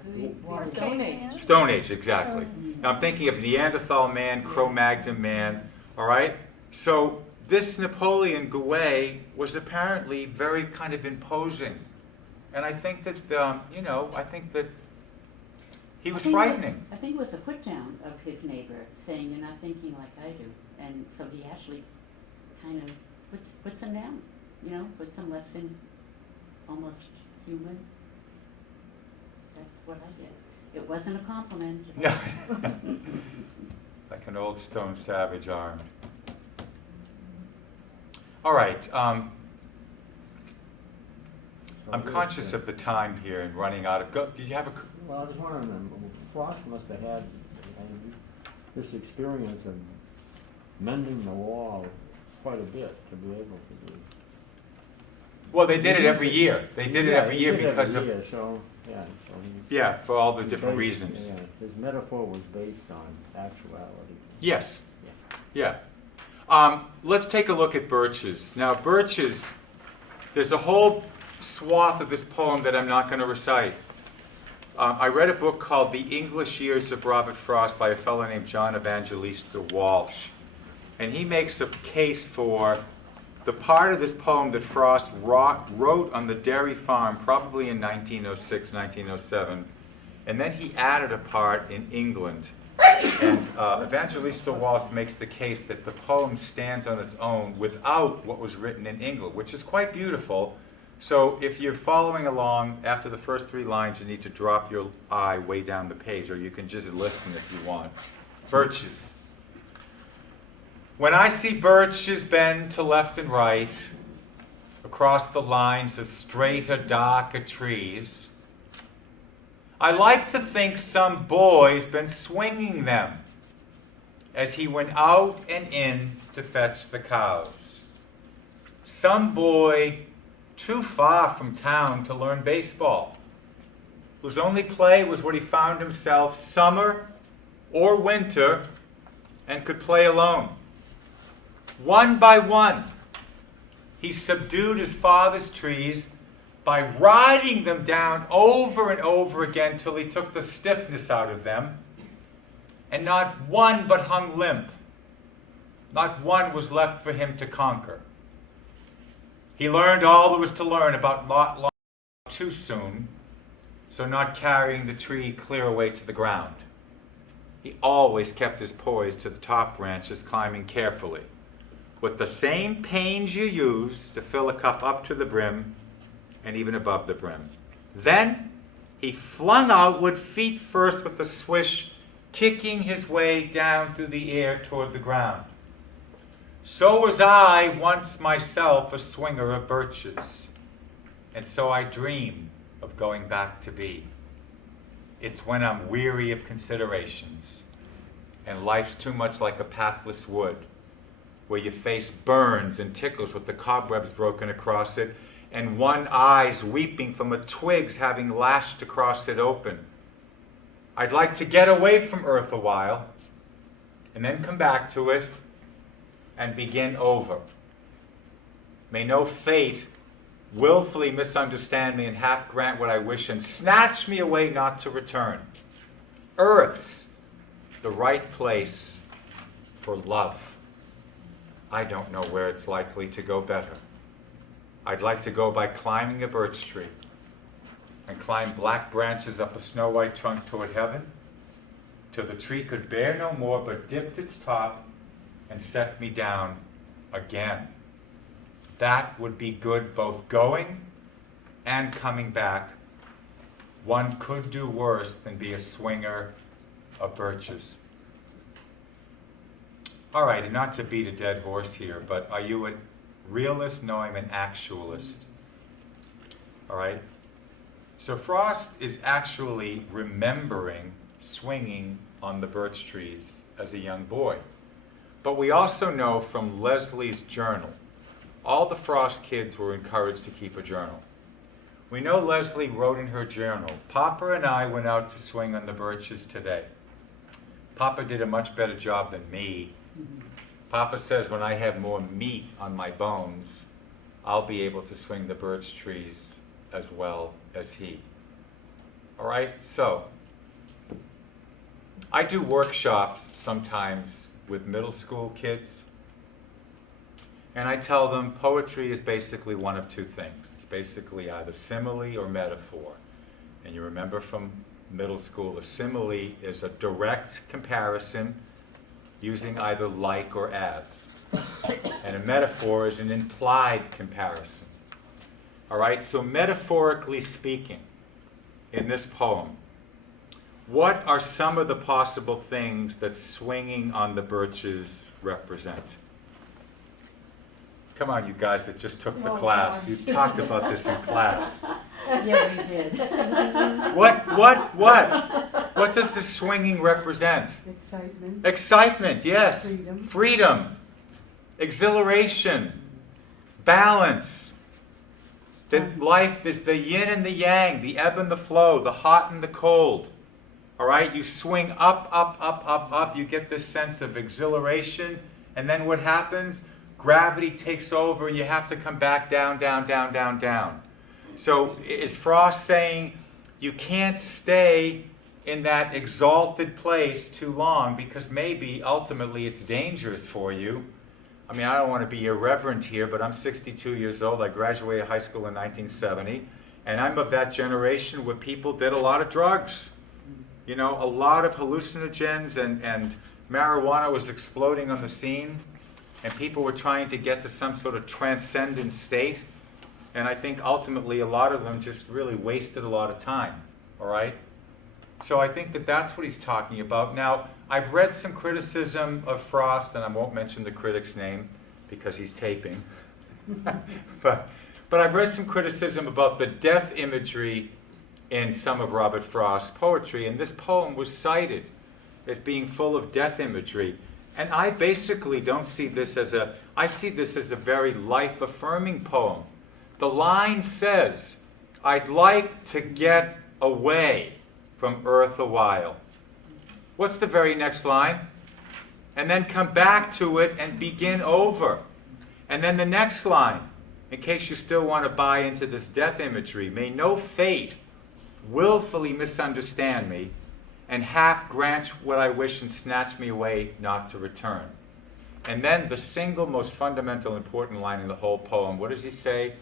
Stone Age. Stone Age, exactly. Now, I'm thinking of Neanderthal man, Cro-Magnon man, all right? So this Napoleon Gouet was apparently very kind of imposing. And I think that, I think that he was frightening. I think it was a put down of his neighbor, saying, you're not thinking like I do. And so he actually kind of puts him down, puts him less in almost human. That's what I get. It wasn't a compliment. No. Like an old stone savage armed. All right. I'm conscious of the time here and running out of. Did you have a? Well, I was wondering, Frost must have had this experience of mending the wall quite a bit to be able to do. Well, they did it every year. They did it every year he did because every of. year, so he, Yeah, for all the different based- reasons. Yeah, his metaphor was based on actuality. Yes. Yeah. Yeah. Let's take a look at Birches. Now, Birches, there's a whole swath of this poem that I'm not going to recite. I read a book called The English Years of Robert Frost by a fellow named John Evangelista Walsh. And he makes a case for the part of this poem that Frost wrote on the dairy farm probably in 1906, 1907. And then he added a part in England. And Evangelista Walsh makes the case that the poem stands on its own without what was written in England, which is quite beautiful. So if you're following along, after the first 3 lines, you need to drop your eye way down the page, or you can just listen if you want. Birches. When I see birches bend to left and right, across the lines of straighter, darker trees, I like to think some boy's been swinging them as he went out and in to fetch the cows. Some boy too far from town to learn baseball, whose only play was what he found himself summer or winter and could play alone. One by one, he subdued his father's trees by riding them down over and over again till he took the stiffness out of them, and not one but hung limp. Not one was left for him to conquer. He learned all there was to learn about not long too soon, so not carrying the tree clear away to the ground. He always kept his poise to the top branches, climbing carefully, with the same pains you use to fill a cup up to the brim and even above the brim. Then he flung outward feet first with a swish, kicking his way down through the air toward the ground. So was I once myself a swinger of birches, and so I dream of going back to be. It's when I'm weary of considerations, and life's too much like a pathless wood, where your face burns and tickles with the cobwebs broken across it, and one eye's weeping from a twig's having lashed across it open. I'd like to get away from earth a while, and then come back to it, and begin over. May no fate willfully misunderstand me and half grant what I wish and snatch me away not to return. Earth's the right place for love. I don't know where it's likely to go better. I'd like to go by climbing a birch tree and climb black branches up a snow-white trunk toward heaven, till the tree could bear no more but dipped its top and set me down again. That would be good both going and coming back. One could do worse than be a swinger of birches. All right, and not to beat a dead horse here, but are you a realist? No, I'm an actualist. All right? So Frost is actually remembering swinging on the birch trees as a young boy. But we also know from Leslie's journal, all the Frost kids were encouraged to keep a journal. We know Leslie wrote in her journal, Papa and I went out to swing on the birches today. Papa did a much better job than me. Papa says when I have more meat on my bones, I'll be able to swing the birch trees as well as he. All right, so I do workshops sometimes with middle school kids, and I tell them poetry is basically one of two things. It's basically either simile or metaphor. And you remember from middle school, a simile is a direct comparison using either like or as. And a metaphor is an implied comparison. All right, so metaphorically speaking, in this poem, what are some of the possible things that swinging on the birches represent? Come on, you guys that just took the class. You talked about this in class. Yeah, we did. What does the swinging represent? Excitement. Excitement, yes. Freedom. Freedom. Exhilaration. Balance. That life is the yin and the yang, the ebb and the flow, the hot and the cold. All right, you swing up, up, up, up, up. You get this sense of exhilaration. And then what happens? Gravity takes over. You have to come back down, down, down, down, down. So is Frost saying you can't stay in that exalted place too long because maybe ultimately it's dangerous for you? I mean, I don't want to be irreverent here, but I'm 62 years old. I graduated high school in 1970. And I'm of that generation where people did a lot of drugs. You know, a lot of hallucinogens and marijuana was exploding on the scene. And people were trying to get to some sort of transcendent state. And I think ultimately a lot of them just really wasted a lot of time. All right? So I think that that's what he's talking about. Now, I've read some criticism of Frost, and I won't mention the critic's name because he's taping. but I've read some criticism about the death imagery in some of Robert Frost's poetry, and this poem was cited as being full of death imagery. And I basically don't see this as I see this as a very life-affirming poem. The line says, I'd like to get away from earth a while. What's the very next line? And then come back to it and begin over. And then the next line, in case you still want to buy into this death imagery, may no fate willfully misunderstand me and half grant what I wish and snatch me away not to return. And then the single most fundamental important line in the whole poem, what does he say?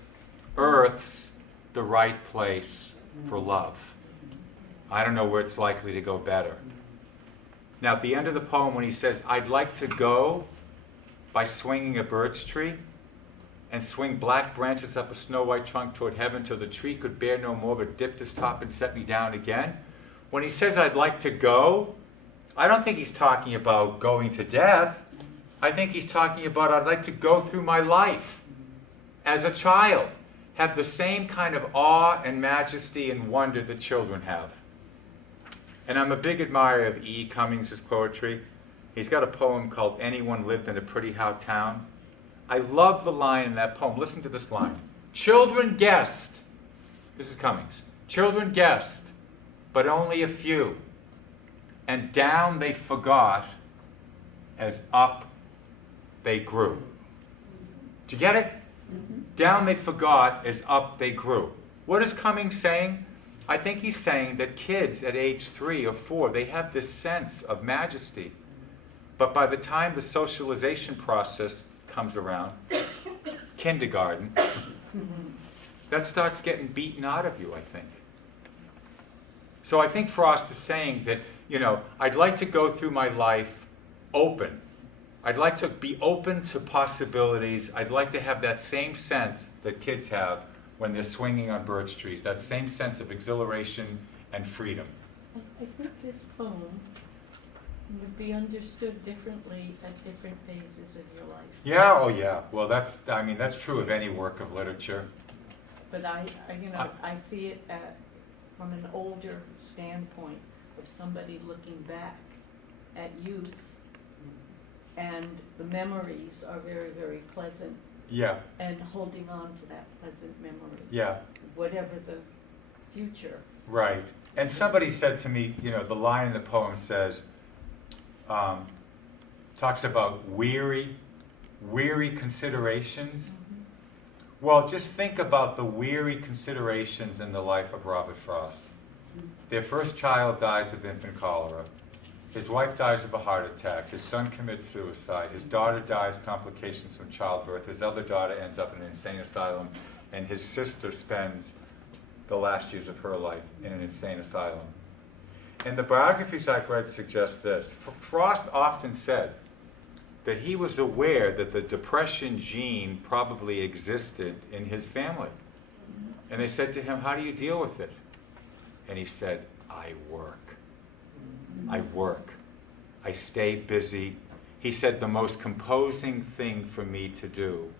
Earth's the right place for love. I don't know where it's likely to go better. Now, at the end of the poem, when he says, I'd like to go by swinging a birch tree and swing black branches up a snow-white trunk toward heaven till the tree could bear no more but dipped its top and set me down again. When he says, I'd like to go, I don't think he's talking about going to death. I think he's talking about I'd like to go through my life as a child, have the same kind of awe and majesty and wonder that children have. And I'm a big admirer of E. Cummings' poetry. He's got a poem called Anyone Lived in a Pretty How Town. I love the line in that poem. Listen to this line. Children guessed, this is Cummings, children guessed, but only a few. And down they forgot as up they grew. Did you get it? Mm-hmm. Down they forgot as up they grew. What is Cummings saying? I think he's saying that kids at age 3 or 4, they have this sense of majesty. But by the time the socialization process comes around, kindergarten, that starts getting beaten out of you, I think. So I think Frost is saying that, I'd like to go through my life open. I'd like to be open to possibilities. I'd like to have that same sense that kids have when they're swinging on birch trees, that same sense of exhilaration and freedom. I think this poem would be understood differently at different phases of your life. Yeah, oh yeah. Well, that's true of any work of literature. But I see it from an older standpoint of somebody looking back at youth, and the memories are very, very pleasant. Yeah. And holding on to that pleasant memory. Yeah. Whatever the future. Right. And somebody said to me, the line in the poem says, talks about weary considerations. Mm-hmm. Well, just think about the weary considerations in the life of Robert Frost. Mm-hmm. Their first child dies of infant cholera. His wife dies of a heart attack. His son commits suicide. His daughter dies complications from childbirth. His other daughter ends up in an insane asylum. And his sister spends the last years of her life in an insane asylum. And the biographies I've read suggest this. Frost often said that he was aware that the depression gene probably existed in his family. And they said to him, how do you deal with it? And he said, I work. I work. I stay busy. He said the most composing thing for me to do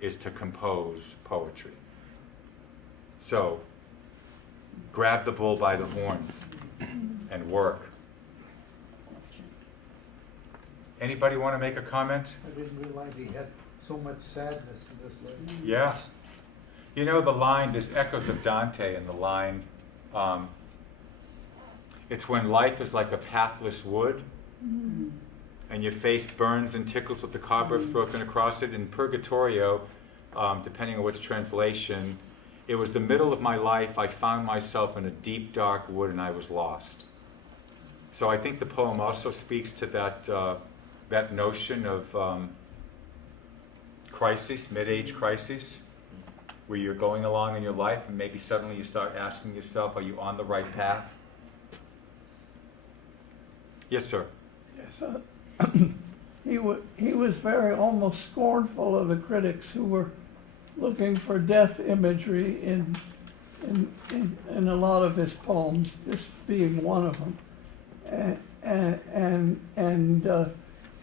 is to compose poetry. So, grab the bull by the horns and work. Anybody want to make a comment? I didn't realize he had so much sadness in this letter. Yeah. The line, there's echoes of Dante in the line, it's when life is like a pathless wood, and your face burns and tickles with the cobwebs broken across it. In Purgatorio, depending on which translation, it was the middle of my life, I found myself in a deep, dark wood, and I was lost. So I think the poem also speaks to that notion of crisis, mid-age crisis, where you're going along in your life, and maybe suddenly you start asking yourself, are you on the right path? Yes, sir. Yes, he was very almost scornful of the critics who were looking for death imagery in a lot of his poems, this being one of them. And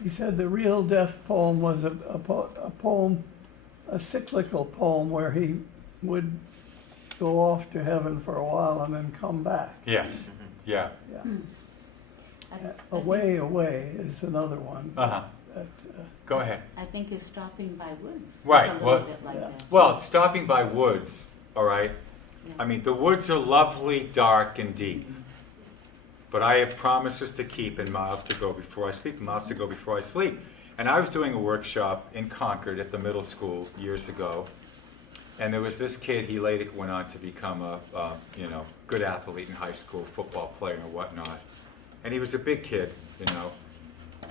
he said the real death poem was a cyclical poem where he would go off to heaven for a while and then come back. Yes. Yeah. Yeah. Away, away is another one. Uh-huh. That, Go ahead. I think is stopping by woods. Right, Something well- a bit like Yeah. that. Well, stopping by woods, all right? Yeah. I mean, the woods are lovely, dark, and deep. But I have promises to keep and miles to go before I sleep, miles to go before I sleep. And I was doing a workshop in Concord at the middle school years ago. And there was this kid, he later went on to become a good athlete in high school, football player and whatnot. And he was a big kid,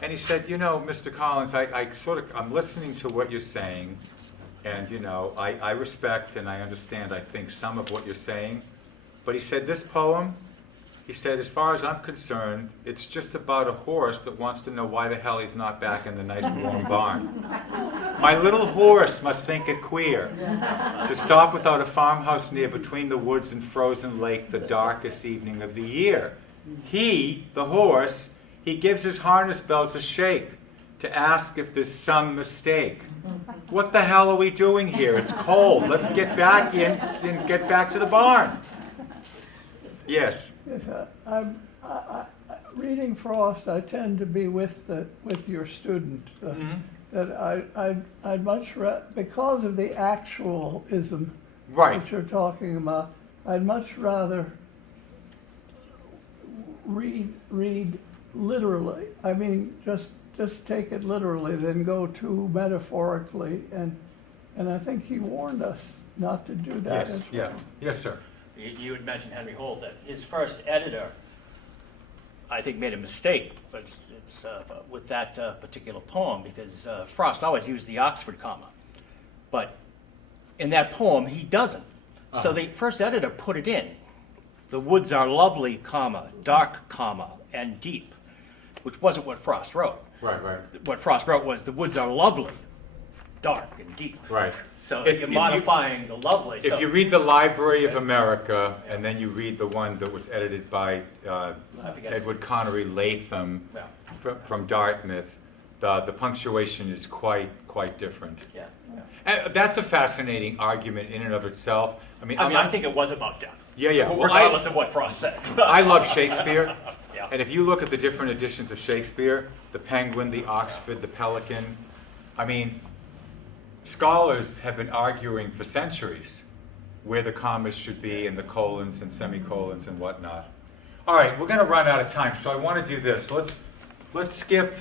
And he said, Mr. Collins, I'm listening to what you're saying. And, I respect and I understand, I think, some of what you're saying. But he said, this poem, he said, as far as I'm concerned, it's just about a horse that wants to know why the hell he's not back in the nice warm barn. My little horse must think it queer to stop without a farmhouse near between the woods and frozen lake the darkest evening of the year. He, the horse, he gives his harness bells a shake to ask if there's some mistake. What the hell are we doing here? It's cold. Let's get back in and get back to the barn. Yes. Yes, reading Frost, I tend to be with your student. That I'd much because of the actualism Right. that you're talking about, I'd much rather read literally. I mean, just take it literally than go too metaphorically. And I think he warned us not to do that. Yes. as Yeah. well. Yes, sir. You had mentioned Henry Holt, that his first editor, I think, made a mistake, but it's with that particular poem, because Frost always used the Oxford comma. But in that poem, he doesn't. So the first editor put it in. The woods are lovely, comma, dark, comma, and deep, which wasn't what Frost wrote. Right. What Frost wrote was the woods are lovely, dark, and deep. Right. So If you're you- modifying the lovely. If you read the Library of America, and then you read the one that was edited by forget. Edward Connery Latham Yeah. from Dartmouth, the punctuation is quite different. Yeah. That's a fascinating argument in and of itself. I think it was about death. Yeah. Well, Regardless of what Frost said. I love Shakespeare. Yeah. And if you look at the different editions of Shakespeare, the Penguin, the Oxford, the Pelican, scholars have been arguing for centuries where the commas should be and the colons and semicolons and whatnot. All right, we're going to run out of time, so I want to do this. Let's skip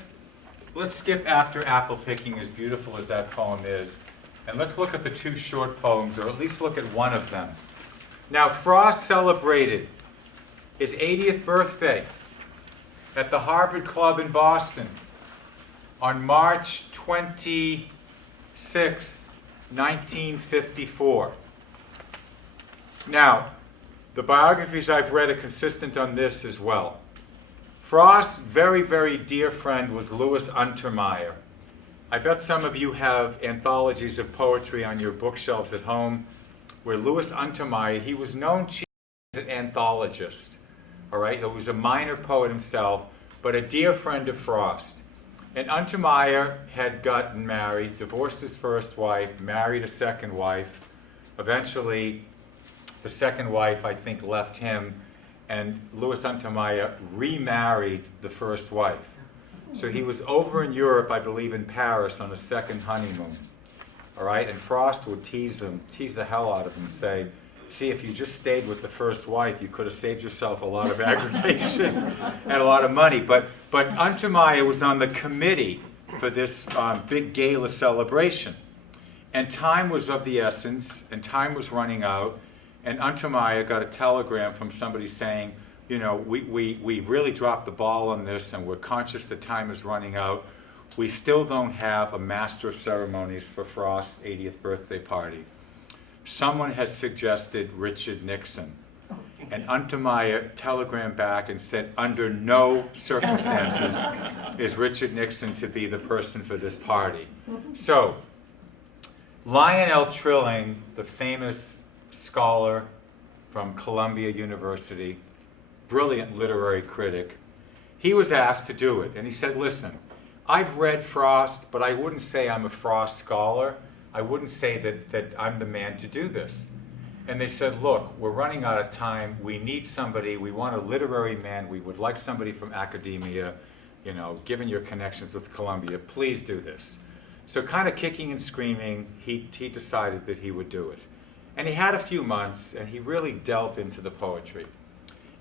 after apple picking, as beautiful as that poem is, and let's look at the two short poems, or at least look at one of them. Now, Frost celebrated his 80th birthday at the Harvard Club in Boston on March 26, 1954. Now, the biographies I've read are consistent on this as well. Frost's very, very dear friend was Louis Untermeyer. I bet some of you have anthologies of poetry on your bookshelves at home where Louis Untermeyer, he was known chiefly as an anthologist. All right, he was a minor poet himself, but a dear friend of Frost. And Untermeyer had gotten married, divorced his first wife, married a second wife. Eventually, the second wife, I think, left him, and Louis Untermeyer remarried the first wife. So he was over in Europe, I believe in Paris, on a second honeymoon. All right, and Frost would tease the hell out of him, say, see, if you just stayed with the first wife, you could have saved yourself a lot of aggravation and a lot of money. But Untermeyer was on the committee for this big gala celebration. And time was of the essence, and time was running out. And Untermeyer got a telegram from somebody saying, we really dropped the ball on this, and we're conscious that time is running out. We still don't have a master of ceremonies for Frost's 80th birthday party. Someone has suggested Richard Nixon. And Untermeyer telegrammed back and said, under no circumstances is Richard Nixon to be the person for this party. So, Lionel Trilling, the famous scholar from Columbia University, brilliant literary critic, he was asked to do it. And he said, listen, I've read Frost, but I wouldn't say I'm a Frost scholar. I wouldn't say that I'm the man to do this. and they said, look, we're running out of time. We need somebody. We want a literary man. We would like somebody from academia, you know, given your connections with Columbia, please do this. So kind of kicking and screaming, he decided that he would do it. And he had a few months, and he really delved into the poetry.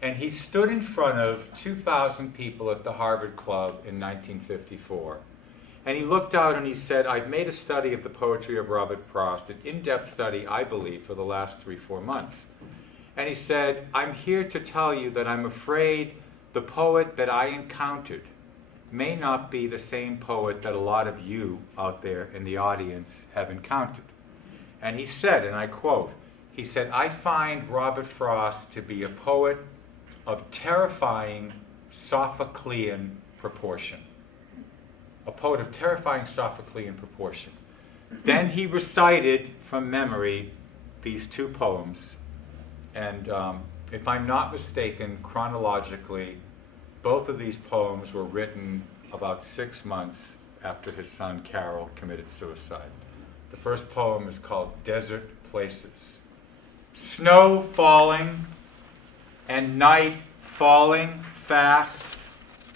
And he stood in front of 2,000 people at the Harvard Club in 1954. And he looked out and he said, I've made a study of the poetry of Robert Frost, an in-depth study, I believe, for the last 3-4 months. And he said, I'm here to tell you that I'm afraid the poet that I encountered may not be the same poet that a lot of you out there in the audience have encountered. And he said, and I quote, he said, I find Robert Frost to be a poet of terrifying Sophoclean proportion. A poet of terrifying Sophoclean proportion. Then he recited from memory these 2 poems, and if I'm not mistaken, chronologically, both of these poems were written about 6 months after his son Carroll committed suicide. The first poem is called Desert Places. Snow falling and night falling fast,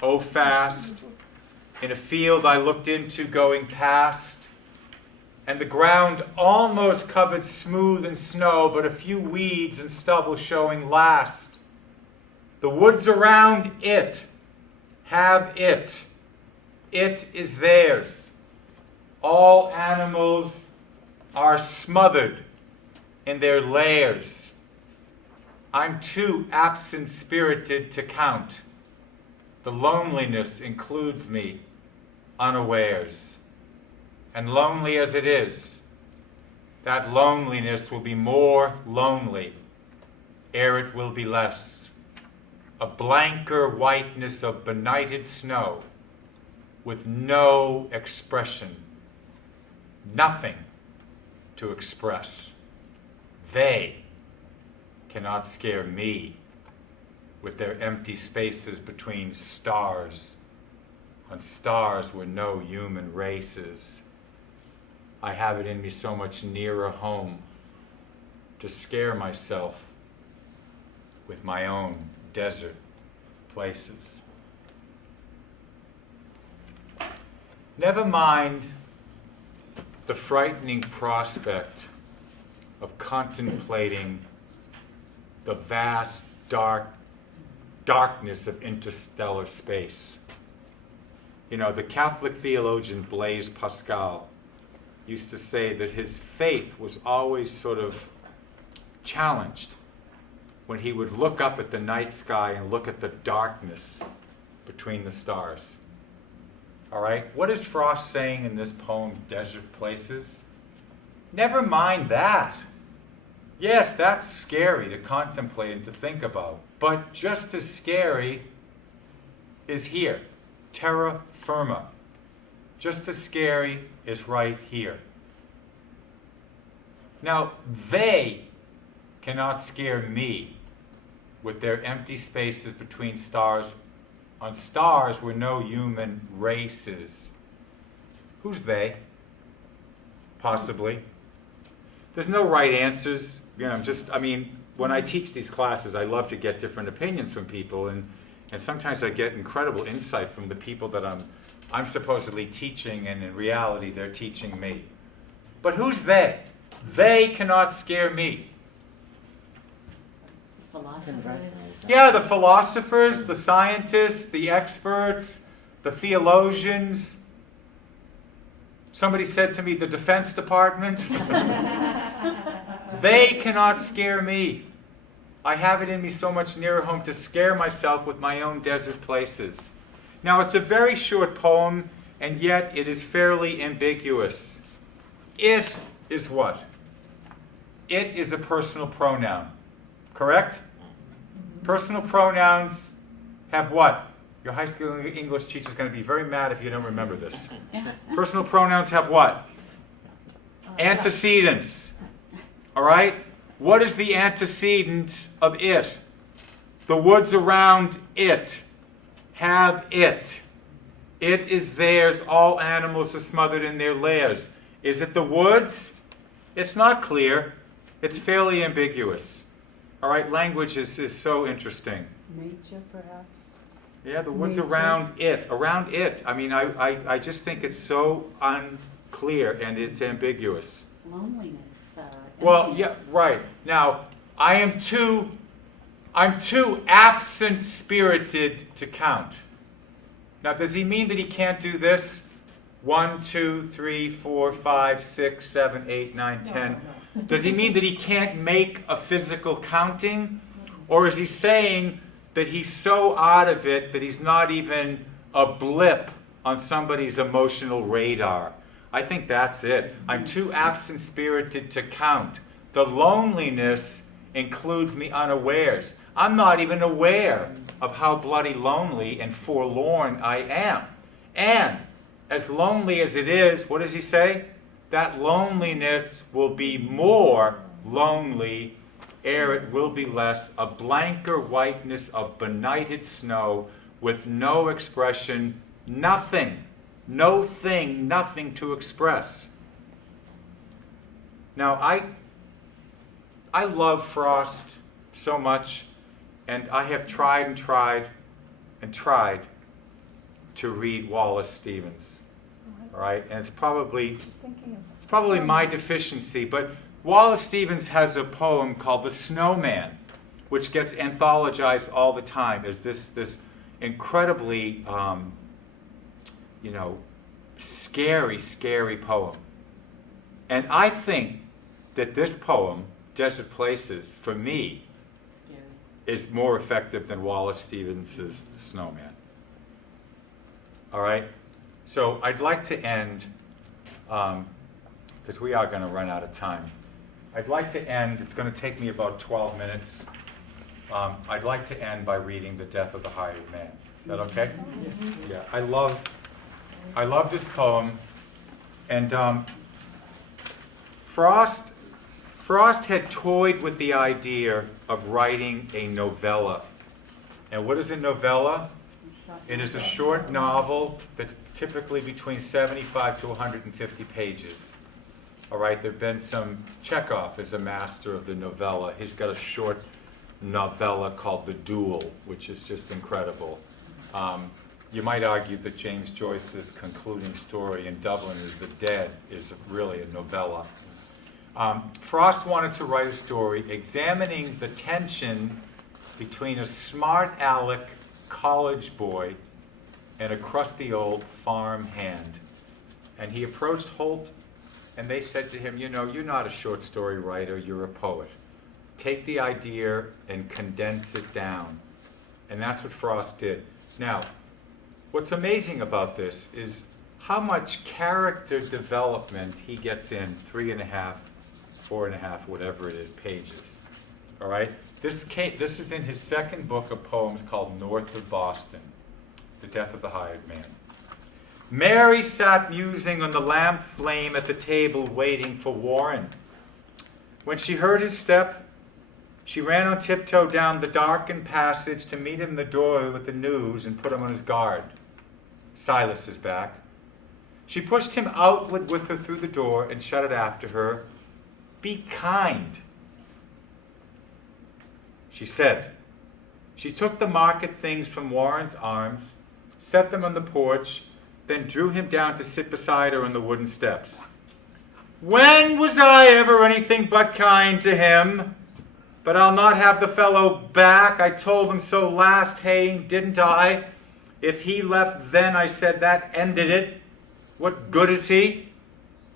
oh fast. In a field I looked into going past, and the ground almost covered smooth in snow, but a few weeds and stubble showing last. The woods around it have it. It is theirs. All animals are smothered in their lairs. I'm too absent-spirited to count. The loneliness includes me unawares. And lonely as it is, that loneliness will be more lonely ere it will be less. A blanker whiteness of benighted snow with no expression, nothing to express. They cannot scare me with their empty spaces between stars, on stars where no human race is. I have it in me so much nearer home to scare myself with my own desert places. Never mind the frightening prospect of contemplating the vast darkness of interstellar space. You know, the Catholic theologian Blaise Pascal used to say that his faith was always sort of challenged when he would look up at the night sky and look at the darkness between the stars. All right? What is Frost saying in this poem, Desert Places? Never mind that. Yes, that's scary to contemplate and to think about. But just as scary is here. Terra firma. Just as scary is right here. Now, they cannot scare me with their empty spaces between stars, on stars where no human race is. Who's they? Possibly. There's no right answers. You know, when I teach these classes, I love to get different opinions from people, and sometimes I get incredible insight from the people that I'm supposedly teaching, and in reality, they're teaching me. But who's they? They cannot scare me. Philosophers. Yeah, the philosophers, the scientists, the experts, the theologians. Somebody said to me, the Defense Department. They cannot scare me. I have it in me so much nearer home to scare myself with my own desert places. Now, it's a very short poem, and yet it is fairly ambiguous. It is what? It is a personal pronoun. Correct? Personal pronouns have what? Your high school English teacher is going to be very mad if you don't remember this. Personal pronouns have what? Antecedents. All right? What is the antecedent of it? The woods around it have it. It is theirs. All animals are smothered in their lairs. Is it the woods? It's not clear. It's fairly ambiguous. All right, language is so interesting. Nature, perhaps? Yeah, the ones Nature. around it. I mean, I just think it's so unclear and it's ambiguous. Loneliness. Well, yeah, emptiness. right. Now, I'm too absent-spirited to count. Now, does he mean that he can't do this? 1, 2, 3, 4, 5, 6, 7, 8, 9, 10. Does he mean that he can't make a physical counting? Or is he saying that he's so out of it that he's not even a blip on somebody's emotional radar? I think that's it. I'm too absent-spirited to count. The loneliness includes me unawares. I'm not even aware of how bloody lonely and forlorn I am. And as lonely as it is, what does he say? That loneliness will be more lonely ere it will be less, a blanker whiteness of benighted snow with no expression, nothing, no thing, nothing to express. Now, I love Frost so much, and I have tried and tried and tried to read Wallace Stevens. All right, and it's probably my deficiency, but Wallace Stevens has a poem called The Snowman, which gets anthologized all the time as this incredibly, scary poem. And I think that this poem, Desert Places, for me, Scary. is more effective than Wallace Stevens' The Snowman. All right? So I'd like to end, because we are going to run out of time. I'd like to end, it's going to take me about 12 minutes. I'd like to end by reading The Death of the Hired Man. Is that okay? Yeah. I love this poem. And Frost had toyed with the idea of writing a novella. And what is a novella? It is a short novel that's typically between 75 to 150 pages. All right, there have been some, Chekhov is a master of the novella. He's got a short novella called The Duel, which is just incredible. You might argue that James Joyce's concluding story in Dublin is The Dead is really a novella. Frost wanted to write a story examining the tension between a smart aleck college boy and a crusty old farm hand. And he approached Holt, and they said to him, you're not a short story writer, you're a poet. Take the idea and condense it down. And that's what Frost did. Now, what's amazing about this is how much character development he gets in 3.5, 4.5, whatever it is, pages. All right? This is in his second book of poems called North of Boston, The Death of the Hired Man. Mary sat musing on the lamp flame at the table waiting for Warren. When she heard his step, she ran on tiptoe down the darkened passage to meet him in the doorway with the news and put him on his guard. Silas is back. She pushed him outward with her through the door and shut it after her. Be kind, she said. She took the market things from Warren's arms, set them on the porch, then drew him down to sit beside her on the wooden steps. When was I ever anything but kind to him? But I'll not have the fellow back. I told him so last haying, didn't I? If he left then, I said, that ended it. What good is he?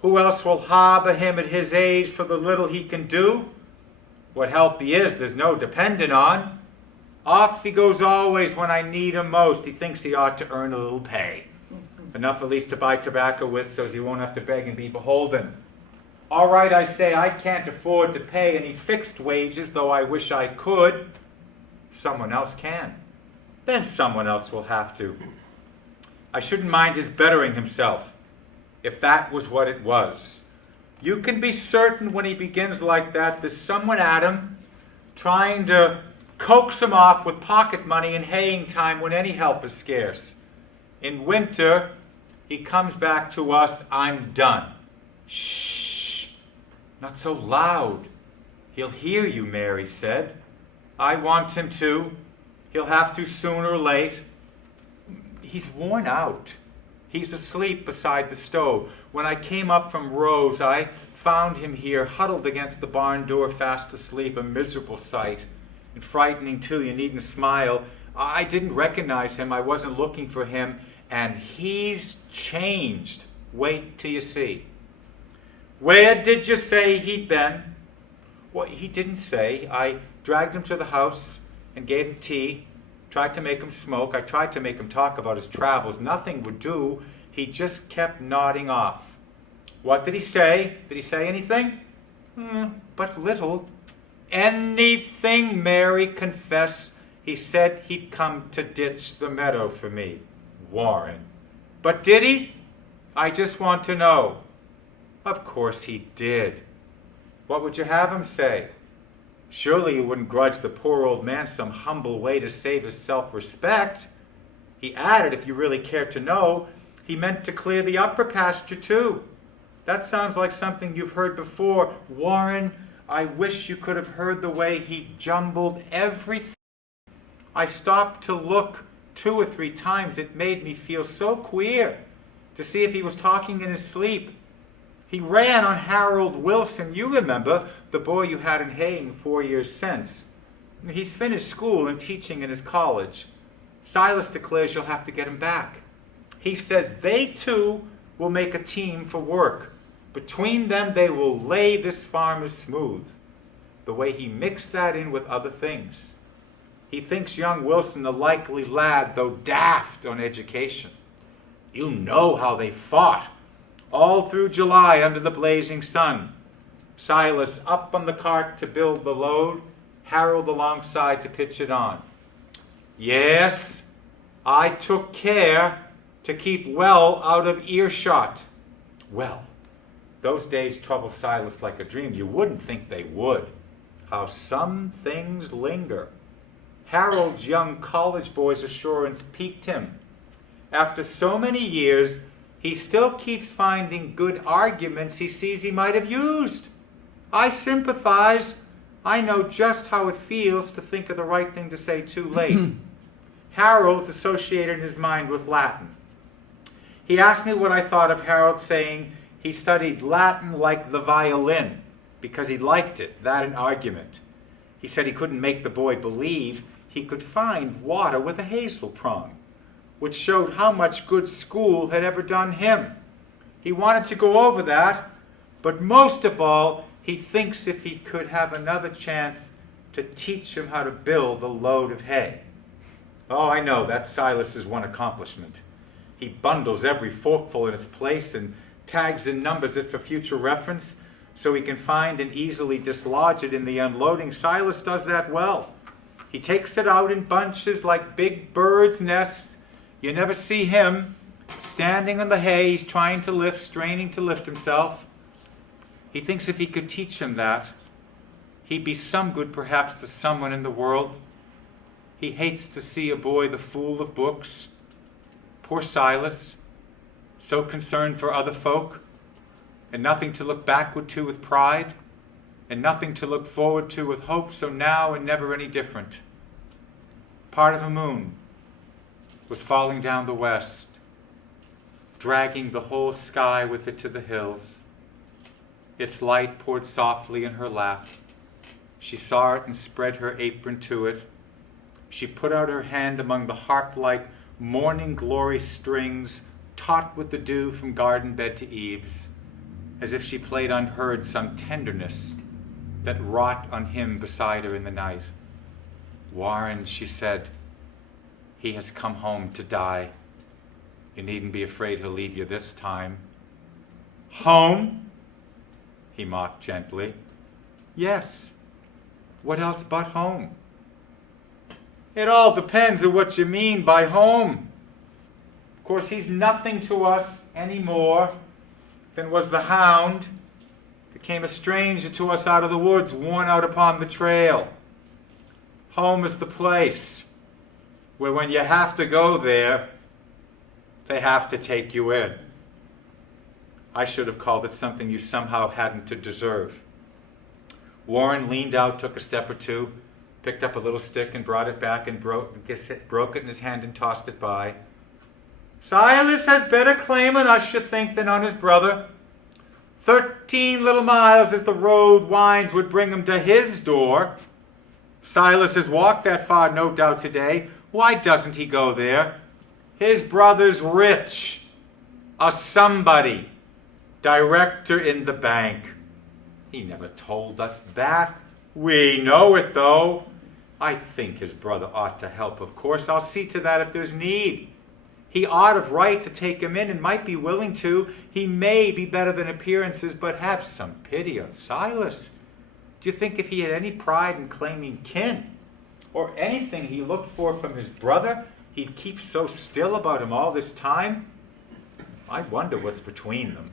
Who else will harbour him at his age for the little he can do? What help he is, there's no depending on. Off he goes always when I need him most. He thinks he ought to earn a little pay. Enough at least to buy tobacco with so as he won't have to beg and be beholden. All right, I say, I can't afford to pay any fixed wages, though I wish I could. Someone else can. Then someone else will have to. I shouldn't mind his bettering himself, if that was what it was. You can be certain when he begins like that, there's someone at him trying to coax him off with pocket money in haying time when any help is scarce. In winter, he comes back to us, I'm done. Shh, not so loud. He'll hear you, Mary said. I want him to. He'll have to sooner or late. He's worn out. He's asleep beside the stove. When I came up from Rose, I found him here, huddled against the barn door, fast asleep, a miserable sight. And frightening, too, you needn't smile. I didn't recognize him. I wasn't looking for him. And he's changed. Wait till you see. Where did you say he'd been? Well, he didn't say. I dragged him to the house and gave him tea. Tried to make him smoke. I tried to make him talk about his travels. Nothing would do. He just kept nodding off. What did he say? Did he say anything? But little. Anything, Mary confessed. He said he'd come to ditch the meadow for me, Warren. But did he? I just want to know. Of course he did. What would you have him say? Surely you wouldn't grudge the poor old man some humble way to save his self-respect. He added, if you really cared to know, he meant to clear the upper pasture too. That sounds like something you've heard before. Warren, I wish you could have heard the way he jumbled everything. I stopped to look 2 or 3 times. It made me feel so queer to see if he was talking in his sleep. He ran on Harold Wilson. You remember, the boy you had in Haying 4 years since. He's finished school and teaching in his college. Silas declares you'll have to get him back. He says they too will make a team for work. Between them, they will lay this farm smooth. The way he mixed that in with other things. He thinks young Wilson a likely lad, though daft on education. You know how they fought. All through July under the blazing sun. Silas up on the cart to build the load, Harold alongside to pitch it on. Yes, I took care to keep well out of earshot. Well, those days trouble Silas like a dream. You wouldn't think they would. How some things linger. Harold's young college boy's assurance piqued him. After so many years, he still keeps finding good arguments he sees he might have used. I sympathize. I know just how it feels to think of the right thing to say too late. Harold's associated in his mind with Latin. He asked me what I thought of Harold saying he studied Latin like the violin because he liked it, that an argument. He said he couldn't make the boy believe he could find water with a hazel prong, which showed how much good school had ever done him. He wanted to go over that, but most of all, he thinks if he could have another chance to teach him how to build a load of hay. Oh, I know, that's Silas's one accomplishment. He bundles every forkful in its place and tags and numbers it for future reference so he can find and easily dislodge it in the unloading. Silas does that well. He takes it out in bunches like big birds' nests. You never see him standing on the hay. He's trying to lift, straining to lift himself. He thinks if he could teach him that, he'd be some good perhaps to someone in the world. He hates to see a boy the fool of books. Poor Silas, so concerned for other folk, and nothing to look backward to with pride, and nothing to look forward to with hope, so now and never any different. Part of a moon was falling down the west, dragging the whole sky with it to the hills. Its light poured softly in her lap. She saw it and spread her apron to it. She put out her hand among the harp-like morning glory strings, taut with the dew from garden bed to eaves, as if she played unheard some tenderness that wrought on him beside her in the night. Warren, she said, he has come home to die. You needn't be afraid he'll leave you this time. Home? He mocked gently. Yes. What else but home? It all depends on what you mean by home. Of course, he's nothing to us any more than was the hound that came a stranger to us out of the woods, worn out upon the trail. Home is the place where when you have to go there, they have to take you in. I should have called it something you somehow hadn't to deserve. Warren leaned out, took a step or two, picked up a little stick and brought it back and broke it in his hand and tossed it by. Silas has better claim on us, you think, than on his brother. 13 little miles as the road winds would bring him to his door. Silas has walked that far, no doubt, today. Why doesn't he go there? His brother's rich, a somebody, director in the bank. He never told us that. We know it, though. I think his brother ought to help, of course. I'll see to that if there's need. He ought of right to take him in and might be willing to. He may be better than appearances, but have some pity on Silas. Do you think if he had any pride in claiming kin, or anything he looked for from his brother, he'd keep so still about him all this time? I wonder what's between them.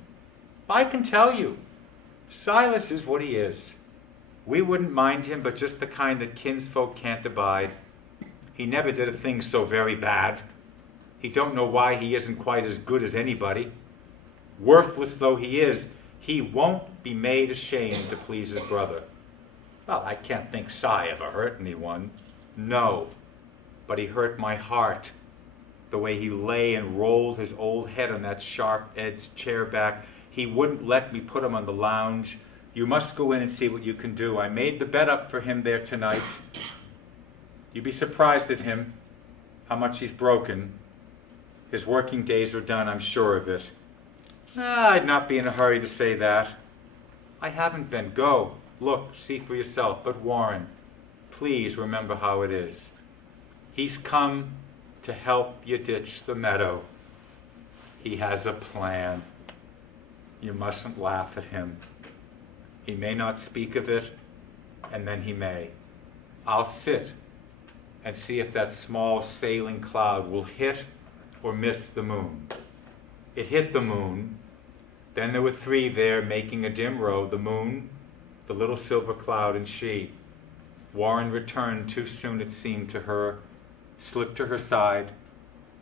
I can tell you, Silas is what he is. We wouldn't mind him, but just the kind that kinsfolk can't abide. He never did a thing so very bad. He don't know why he isn't quite as good as anybody. Worthless though he is, he won't be made ashamed to please his brother. Well, I can't think Si ever hurt anyone. No, but he hurt my heart. The way he lay and rolled his old head on that sharp-edged chair back. He wouldn't let me put him on the lounge. You must go in and see what you can do. I made the bed up for him there tonight. You'd be surprised at him, how much he's broken. His working days are done, I'm sure of it. I'd not be in a hurry to say that. I haven't been. Go, look, see for yourself. But Warren, please remember how it is. He's come to help you ditch the meadow. He has a plan. You mustn't laugh at him. He may not speak of it, and then he may. I'll sit and see if that small sailing cloud will hit or miss the moon. It hit the moon. Then there were 3 there making a dim row, the moon, the little silver cloud, and she. Warren returned too soon, it seemed to her, slipped to her side,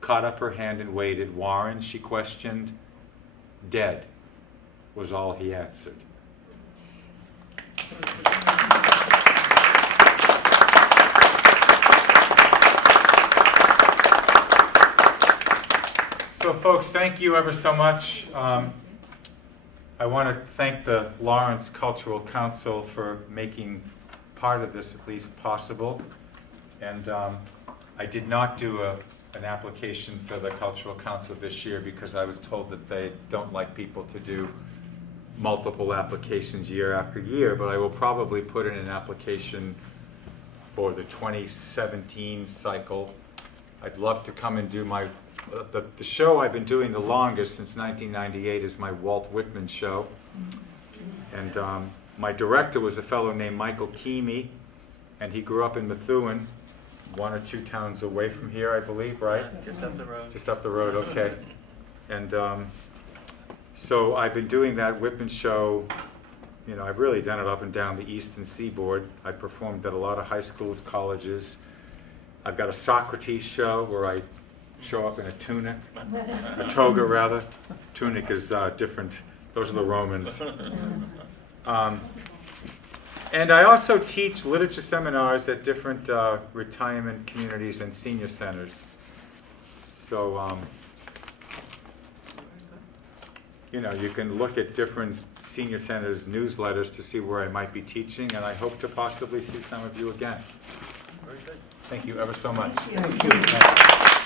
caught up her hand and waited. Warren, she questioned. Dead, was all he answered. So folks, thank you ever so much. I want to thank the Lawrence Cultural Council for making part of this at least possible. And I did not do an application for the Cultural Council this year because I was told that they don't like people to do multiple applications year after year, but I will probably put in an application for the 2017 cycle. I'd love to come and do the show I've been doing the longest since 1998 is my Walt Whitman show. And my director was a fellow named Michael Keamy, and he grew up in Methuen, 1 or 2 towns away from here, I believe, right? Just up the road. Just up the road, okay. And so I've been doing that Whitman show. You know, I've really done it up and down the eastern seaboard. I performed at a lot of high schools, colleges. I've got a Socrates show where I show up in a tunic, a toga rather. Tunic is different. Those are the Romans. And I also teach literature seminars at different retirement communities and senior centers. So, you know, you can look at different senior centers' newsletters to see where I might be teaching, and I hope to possibly see some of you again. Very good. Thank you ever so much. Thank you.